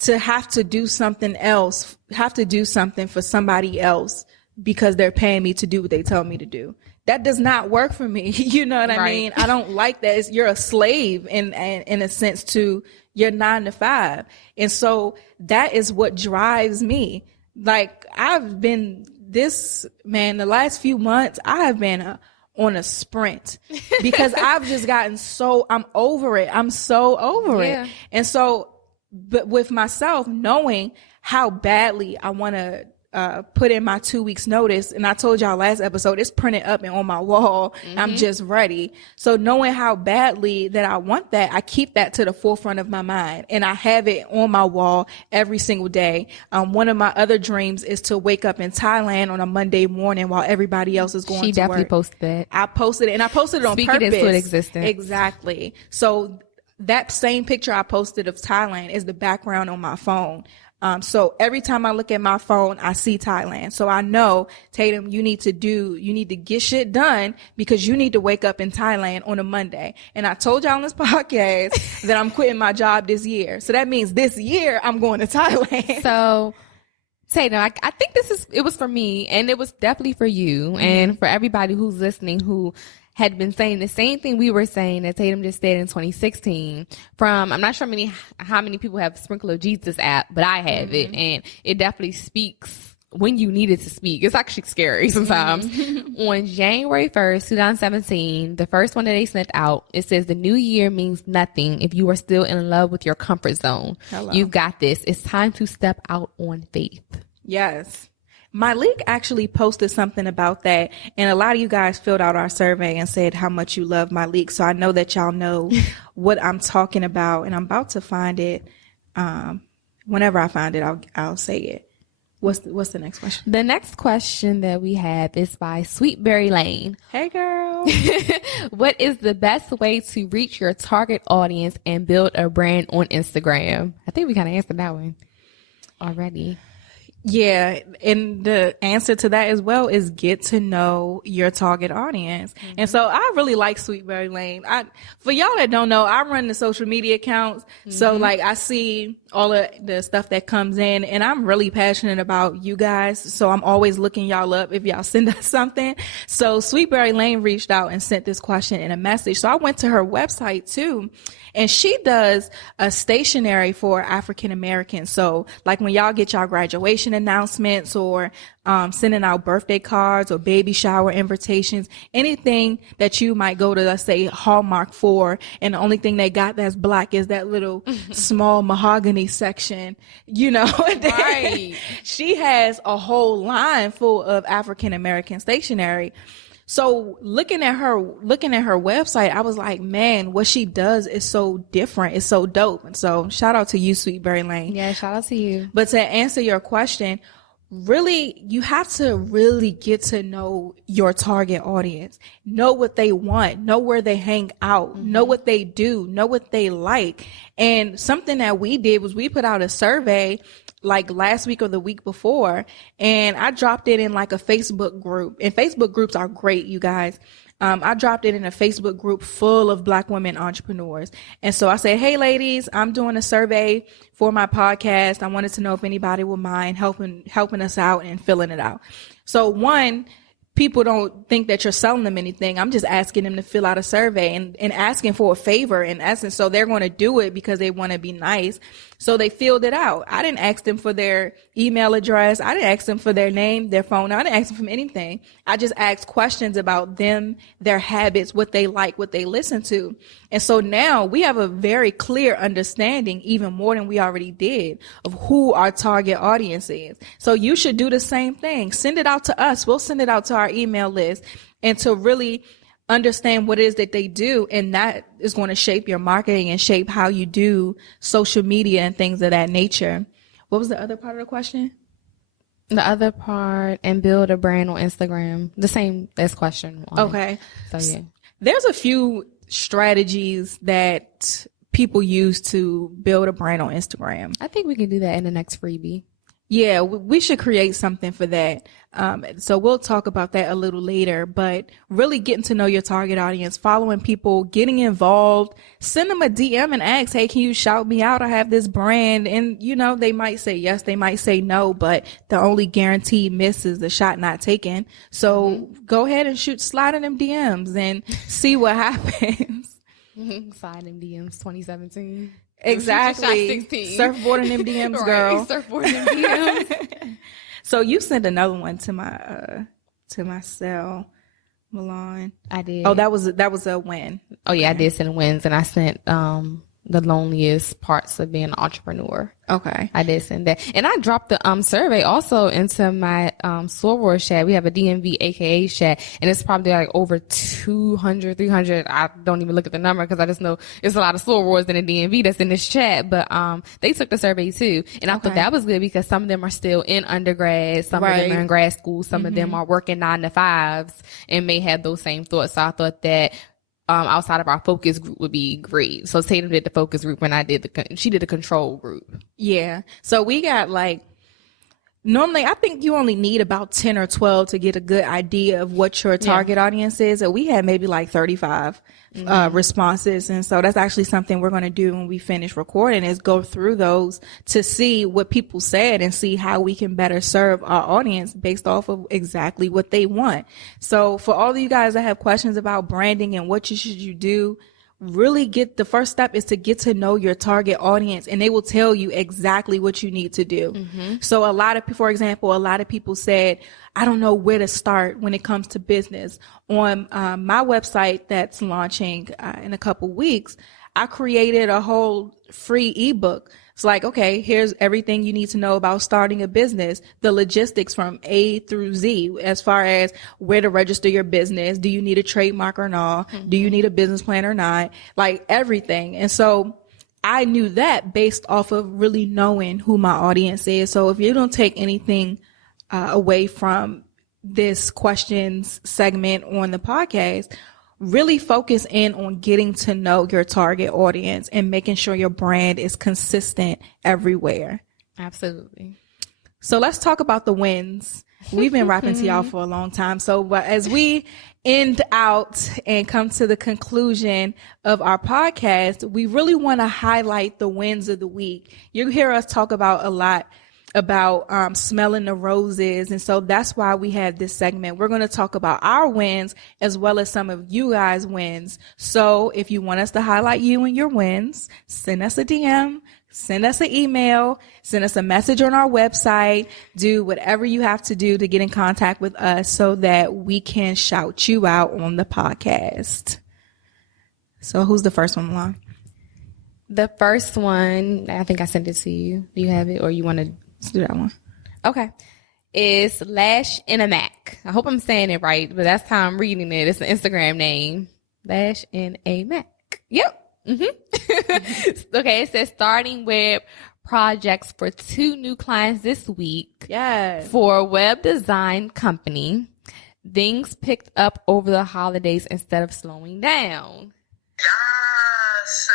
to have to do something else, have to do something for somebody else because they're paying me to do what they tell me to do. That does not work for me. You know what I mean? I don't like that. You're a slave in a sense to your 9 to 5. And so that is what drives me. Like, the last few months, I have been on a sprint because I've just gotten I'm over it. I'm so over it. And so, but with myself, knowing how badly I want to put in my 2 weeks notice. And I told y'all last episode, it's printed up and on my wall. I'm just ready. So knowing how badly that I want that, I keep that to the forefront of my mind, and I have it on my wall every single day. One of my other dreams is to wake up in Thailand on a Monday morning while everybody else is going to work. She definitely posted that. I posted it, and I posted it on purpose. Speaking into existence. Exactly. So that same picture I posted of Thailand is the background on my phone. So every time I look at my phone, I see Thailand. So I know, Tatum, you need to get shit done because you need to wake up in Thailand on a Monday. And I told y'all on this podcast that I'm quitting my job this year. So that means this year I'm going to Thailand. So Tatum, I think it was for me, and it was definitely for you and for everybody who's listening who had been saying the same thing we were saying that Tatum just said in 2016 I'm not sure how many people have Sprinkle of Jesus app, but I have it, and it definitely speaks when you need it to speak. It's actually scary sometimes. On January 1st, 2017, the first one that they sent out, it says the new year means nothing if you are still in love with your comfort zone. Hello. You've got this. It's time to step out on faith. Yes. Malik actually posted something about that, and a lot of you guys filled out our survey and said how much you love Malik. So I know that y'all know what I'm talking about, and I'm about to find it. Whenever I find it, I'll say it. What's the next question? The next question that we have is by Sweetberry Lane. Hey, girl. What is the best way to reach your target audience and build a brand on Instagram? I think we kind of answered that one already. Yeah, and the answer to that as well is get to know your target audience. And so I really like Sweetberry Lane. For y'all that don't know, I run the social media accounts. So like I see all of the stuff that comes in. And I'm really passionate about you guys. So I'm always looking y'all up if y'all send us something. So Sweetberry Lane reached out and sent this question in a message. So I went to her website too. And she does a stationery for African Americans. So like when y'all get y'all graduation announcements or sending out birthday cards or baby shower invitations, anything that you might go to, let's say, Hallmark for, and the only thing they got that's black is that little small mahogany section, you know. Right. She has a whole line full of African American stationery. So looking at her website, I was like, man, what she does is so different. It's so dope. And so shout out to you, Sweetberry Lane. Yeah, shout out to you. But to answer your question, really, you have to really get to know your target audience, know what they want, know where they hang out, know what they do, know what they like. And something that we did was we put out a survey like last week or the week before, and I dropped it in like a Facebook group. And Facebook groups are great, you guys. I dropped it in a Facebook group full of Black women entrepreneurs. And so I said, hey ladies, I'm doing a survey for my podcast. I wanted to know if anybody would mind helping us out and filling it out. So one, people don't think that you're selling them anything. I'm just asking them to fill out a survey and asking for a favor in essence. So they're going to do it because they want to be nice. So they filled it out. I didn't ask them for their email address. I didn't ask them for their name, their phone. I didn't ask them for anything. I just asked questions about them, their habits, what they like, what they listen to. And so now we have a very clear understanding, even more than we already did, of who our target audience is. So you should do the same thing. Send it out to us. We'll send it out to our email list, and to really understand what it is that they do. And that is going to shape your marketing and shape how you do social media and things of that nature. What was the other part of the question? The other part, and build a brand on Instagram. The same as question one. Okay. So yeah. There's a few strategies that people use to build a brand on Instagram. I think we can do that in the next freebie. Yeah, we should create something for that. So we'll talk about that a little later, but really getting to know your target audience, following people, getting involved, send them a DM and ask, hey, can you shout me out? I have this brand. And, you know, they might say yes, they might say no, but the only guaranteed miss is the shot not taken. So go ahead and slide in them DMs and see what happens. Slide in DMs 2017. Exactly. Surfboarding them DMs, girl. Right. Surfboarding them DMs. So you sent another one to my cell, Milan. I did. Oh, that was a win. Oh yeah, I did send wins, and I sent the loneliest parts of being an entrepreneur. Okay. I did send that. And I dropped the survey also into my Soror chat. We have a DMV AKA chat, and it's probably like over 200, 300. I don't even look at the number because I just know it's a lot of Sorors in the DMV that's in this chat. But they took the survey too. And I thought that was good because some of them are still in undergrad, some of them are in grad school, some of them are working 9-to-5s and may have those same thoughts. So I thought that outside of our focus group would be great. So Tatum did the focus group and she did the control group. Yeah. So we got normally I think you only need about 10 or 12 to get a good idea of what your target audience is. And we had maybe like 35 responses. And so that's actually something we're going to do when we finish recording, is go through those to see what people said and see how we can better serve our audience based off of exactly what they want. So for all of you guys that have questions about branding and what should you do, really the first step is to get to know your target audience, and they will tell you exactly what you need to do. So for example, a lot of people said, I don't know where to start when it comes to business. On my website that's launching in a couple weeks, I created a whole free ebook. It's like, okay, here's everything you need to know about starting a business, the logistics from A through Z, as far as where to register your business. Do you need a trademark or not? Do you need a business plan or not? Like everything. And so I knew that based off of really knowing who my audience is. So if you don't take anything away from this questions segment on the podcast, really focus in on getting to know your target audience and making sure your brand is consistent everywhere. Absolutely. So let's talk about the wins. We've been rapping to y'all for a long time. So but as we end out and come to the conclusion of our podcast, we really want to highlight the wins of the week. You hear us talk about a lot about smelling the roses. And so that's why we have this segment. We're going to talk about our wins as well as some of you guys' wins. So if you want us to highlight you and your wins, send us a DM, send us an email, send us a message on our website, do whatever you have to do to get in contact with us so that we can shout you out on the podcast. So who's the first one, Milan? The first one, I think I sent it to you. Do you have it or you want to? Let's do that one. Okay. It's Lash in a Mac. I hope I'm saying it right, but that's how I'm reading it. It's an Instagram name. Lash in a Mac. Yep. Mm-hmm. Okay. It says starting web projects for 2 new clients this week. Yes. For a web design company. Things picked up over the holidays instead of slowing down. Yes.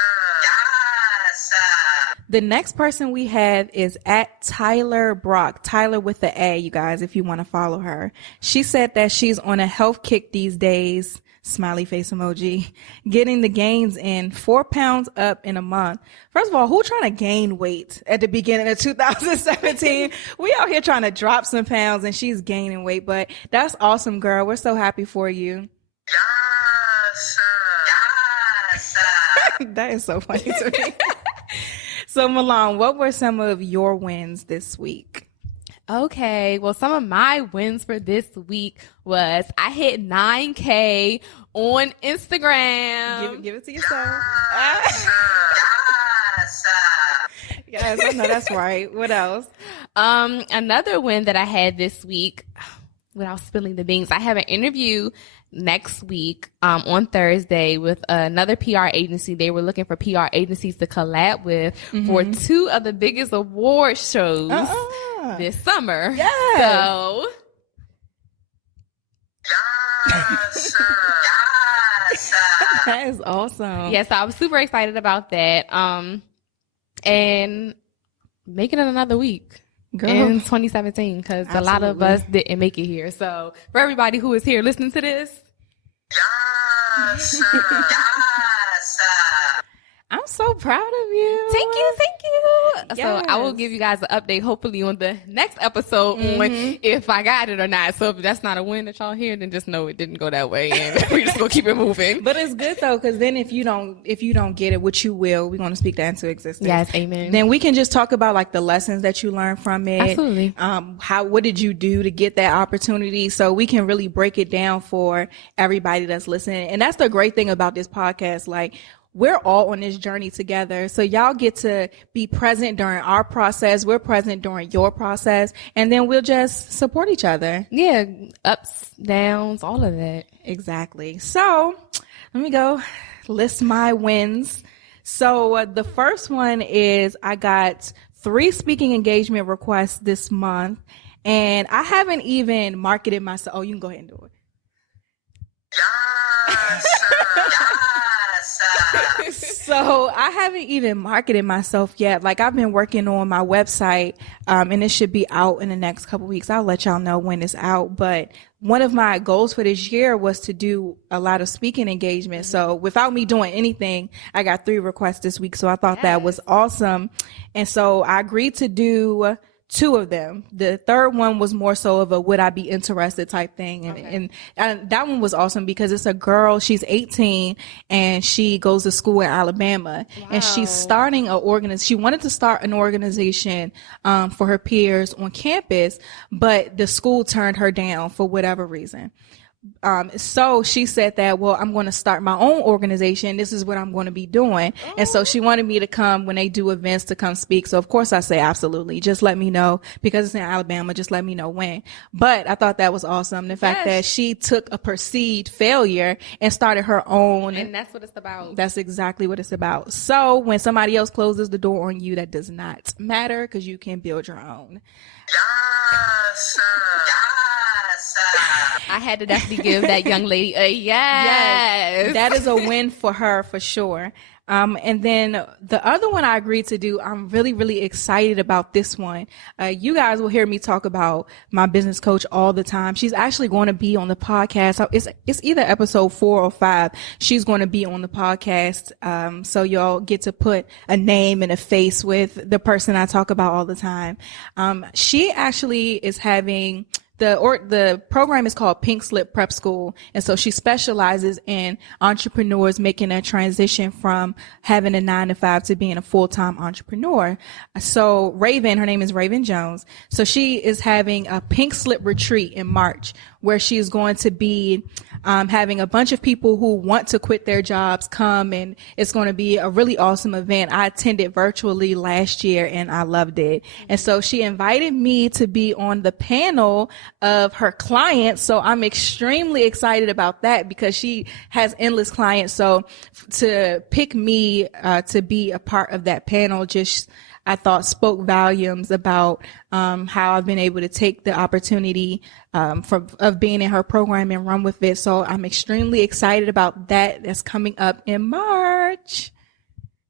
The next person we have is at Tyler Brock. Tyler with the A, you guys, if you want to follow her. She said that she's on a health kick these days. Smiley face emoji. Getting the gains in 4 pounds up in a month. First of all, who trying to gain weight at the beginning of 2017? We out here trying to drop some pounds and she's gaining weight, but that's awesome, girl. We're so happy for you. Yes. That is so funny to me. So, Milan, what were some of your wins this week? Okay, well, some of my wins for this week was I hit 9K on Instagram. Give it to yourself. Yes, I know that's right. What else? Another win that I had this week, without spilling the beans, I have an interview next week on Thursday with another PR agency. They were looking for PR agencies to collab with for 2 of the biggest award shows this summer. Yes. So That is awesome. yes, I was super excited about that. And making it another week. Girl. In 2017, because a lot of us didn't make it here. So for everybody who is here listening to this, Yes. I'm so proud of you. thank you. Yes. So I will give you guys an update hopefully on the next episode on if I got it or not. So if that's not a win that y'all hear, then just know it didn't go that way and we just gonna keep it moving. But it's good though, because then if you don't get it, which you will, we're gonna speak that into existence. Yes, amen. Then we can just talk about like the lessons that you learned from it. Absolutely. What did you do to get that opportunity? So we can really break it down for everybody that's listening. And that's the great thing about this podcast. Like, we're all on this journey together. So y'all get to be present during our process. We're present during your process. And then we'll just support each other. Yeah, ups, downs, all of that. Exactly. So let me go list my wins. So the first one is I got 3 speaking engagement requests this month. And I haven't even marketed myself. Oh, you can go ahead and do it. So I haven't even marketed myself yet. Like, I've been working on my website, and it should be out in the next couple weeks. I'll let y'all know when it's out. But one of my goals for this year was to do a lot of speaking engagements. So without me doing anything, I got 3 requests this week. So I thought that was awesome. And so I agreed to do 2 of them. The third one was more so of a would I be interested type thing. And that one was awesome because it's a girl, she's 18 and she goes to school in Alabama. Wow. And she's starting she wanted to start an organization for her peers on campus, but the school turned her down for whatever reason. So she said that, well, I'm going to start my own organization. This is what I'm going to be doing. Oh. And so she wanted me to come when they do events to come speak. So of course I say, absolutely. Just let me know because it's in Alabama. Just let me know when. But I thought that was awesome. The fact that she took a perceived failure and started her own. And that's what it's about. That's exactly what it's about. So when somebody else closes the door on you, that does not matter because you can build your own. Yes. I had to definitely give that young lady a yes. That is a win for her for sure. And then the other one I agreed to do, I'm really, really excited about this one. You guys will hear me talk about my business coach all the time. She's actually going to be on the podcast. It's either episode 4 or 5. She's going to be on the podcast. So y'all get to put a name and a face with the person I talk about all the time. She actually is having the program is called Pink Slip Prep School. And so she specializes in entrepreneurs making a transition from having a 9-to-5 to being a full-time entrepreneur. So Raven, her name is Raven Jones. So she is having a Pink Slip retreat in March where she is going to be having a bunch of people who want to quit their jobs come, and it's going to be a really awesome event. I attended virtually last year and I loved it. And so she invited me to be on the panel of her clients. So I'm extremely excited about that because she has endless clients. So to pick me to be a part of that panel just, I thought, spoke volumes about how I've been able to take the opportunity of being in her program and run with it. So I'm extremely excited about that. That's coming up in March.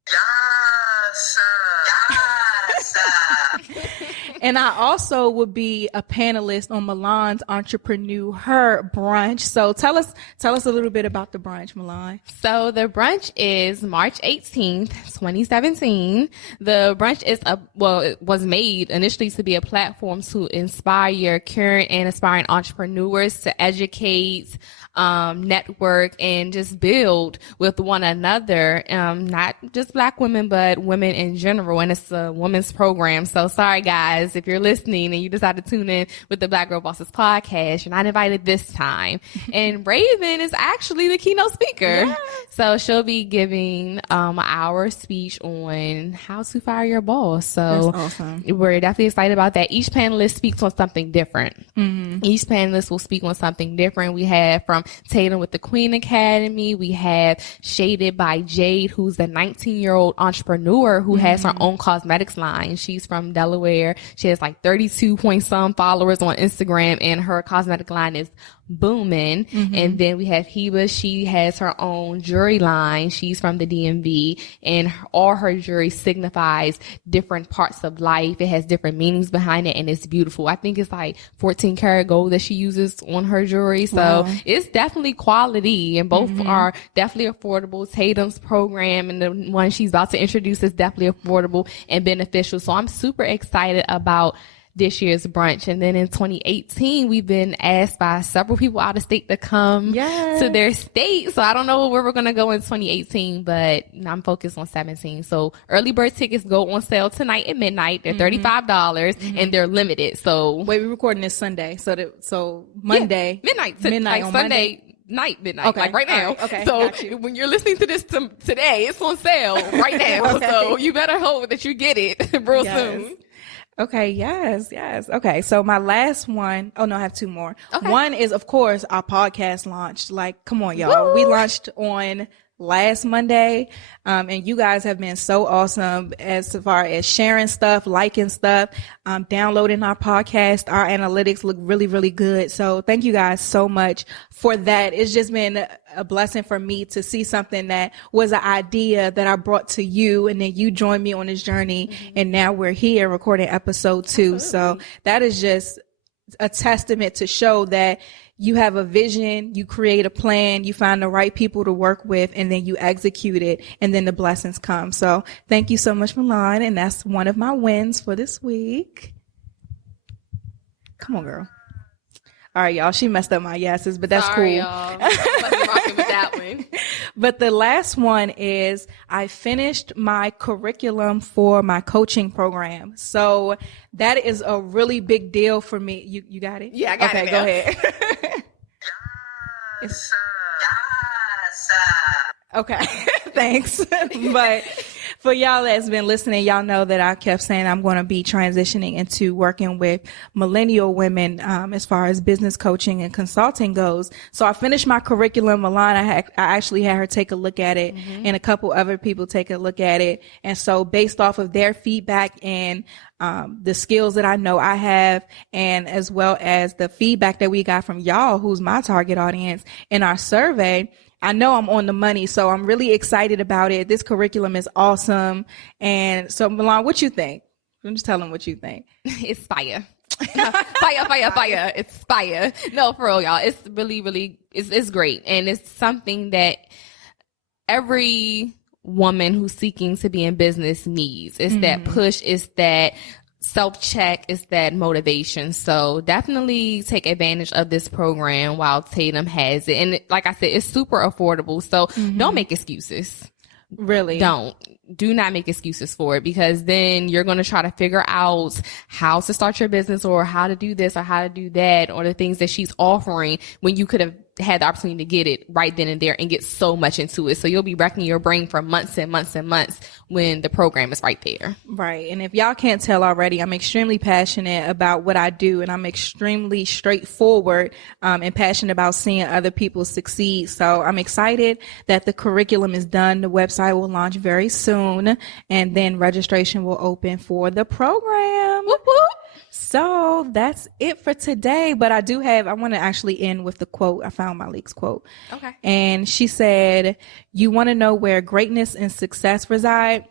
Yes, And I also would be a panelist on Milan's Entrepreneur brunch. So tell us a little bit about the brunch, Milan. So the brunch is March 18th, 2017. The brunch is it was made initially to be a platform to inspire current and aspiring entrepreneurs to educate, network, and just build with one another. Not just Black women, but women in general. And it's a women's program. So sorry, guys, if you're listening and you decide to tune in with the Black Girl Bosses podcast, you're not invited this time. And Raven is actually the keynote speaker. Yes. So she'll be giving an hour speech on how to fire your boss. So that's awesome. We're definitely excited about that. Each panelist speaks on something different. Mm-hmm. Each panelist will speak on something different. We have from Tatum with the Queen Academy. We have Shaded by Jade, who's a 19-year-old entrepreneur who has her own cosmetics line. She's from Delaware. She has like 32 point some followers on Instagram, and her cosmetic line is booming. Mm-hmm. And then we have Heba. She has her own jewelry line. She's from the DMV, and all her jewelry signifies different parts of life. It has different meanings behind it, and it's beautiful. I think it's like 14 karat gold that she uses on her jewelry. So it's definitely quality, and both are definitely affordable. Tatum's program and the one she's about to introduce is definitely affordable and beneficial. So I'm super excited about this year's brunch. And then in 2018, we've been asked by several people out of state to come to their state. So I don't know where we're going to go in 2018, but I'm focused on 17. So early bird tickets go on sale tonight at midnight. They're $35 and they're limited. So wait, we're recording this Sunday. So Monday. Midnight on Sunday. Night, midnight, okay. Like right now. Right. Okay. So when you're listening to this today, it's on sale right now. Okay. So you better hope that you get it real soon. Okay. Yes. Okay. So my last one, I have 2 more. Okay. One is, of course, our podcast launched. Like, come on, y'all. Woo! We launched on last Monday. And you guys have been so awesome as far as sharing stuff, liking stuff, downloading our podcast. Our analytics look really, really good. So thank you guys so much for that. It's just been a blessing for me to see something that was an idea that I brought to you, and then you joined me on this journey. And now we're here recording episode 2. Absolutely. So that is just a testament to show that you have a vision, you create a plan, you find the right people to work with, and then you execute it, and then the blessings come. So thank you so much, Milan. And that's one of my wins for this week. Come on, girl. All right, y'all. She messed up my yeses, but that's Sorry, cool. Y'all. I'm rocking with that one. But the last one is I finished my curriculum for my coaching program. So that is a really big deal for me. You got it? Yeah, I got it. Okay, go ahead. yes. Okay, thanks. But for y'all that's been listening, y'all know that I kept saying I'm going to be transitioning into working with millennial women as far as business coaching and consulting goes. So I finished my curriculum. Milan, I actually had her take a look at it, and a couple other people take a look at it. And so based off of their feedback and the skills that I know I have, and as well as the feedback that we got from y'all, who's my target audience, in our survey, I know I'm on the money, so I'm really excited about it. This curriculum is awesome. And so, Milan, what you think? I'm just telling what you think. It's fire. Fire. It's fire. No, for real, y'all. It's really, really, it's great. And it's something that every woman who's seeking to be in business needs. It's that push, it's that self-check, it's that motivation. So definitely take advantage of this program while Tatum has it. And like I said, it's super affordable. So don't make excuses. Really? Do not make excuses for it, because then you're going to try to figure out how to start your business or how to do this or how to do that, or the things that she's offering when you could have had the opportunity to get it right then and there and get so much into it. So you'll be wrecking your brain for months and months and months when the program is right there. Right. And if y'all can't tell already, I'm extremely passionate about what I do, and I'm extremely straightforward and passionate about seeing other people succeed. So I'm excited that the curriculum is done. The website will launch very soon, and then registration will open for the program. Whoop, whoop. So that's it for today. But I want to actually end with the quote. I found Malik's quote. Okay. And she said, "You want to know where greatness and success reside?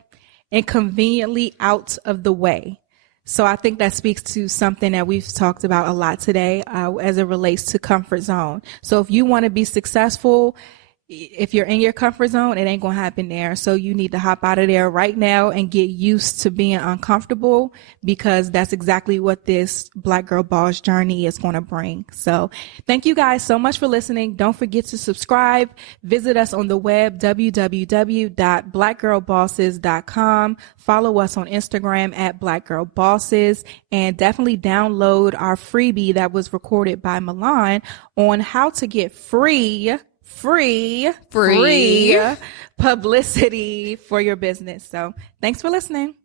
Inconveniently out of the way." So I think that speaks to something that we've talked about a lot today as it relates to comfort zone. So if you want to be successful, if you're in your comfort zone, it ain't going to happen there. So you need to hop out of there right now and get used to being uncomfortable, because that's exactly what this Black Girl Boss journey is going to bring. So thank you guys so much for listening. Don't forget to subscribe. Visit us on the web, www.blackgirlbosses.com. Follow us on Instagram at Black Girl Bosses, and definitely download our freebie that was recorded by Milan on how to get free publicity for your business. So thanks for listening.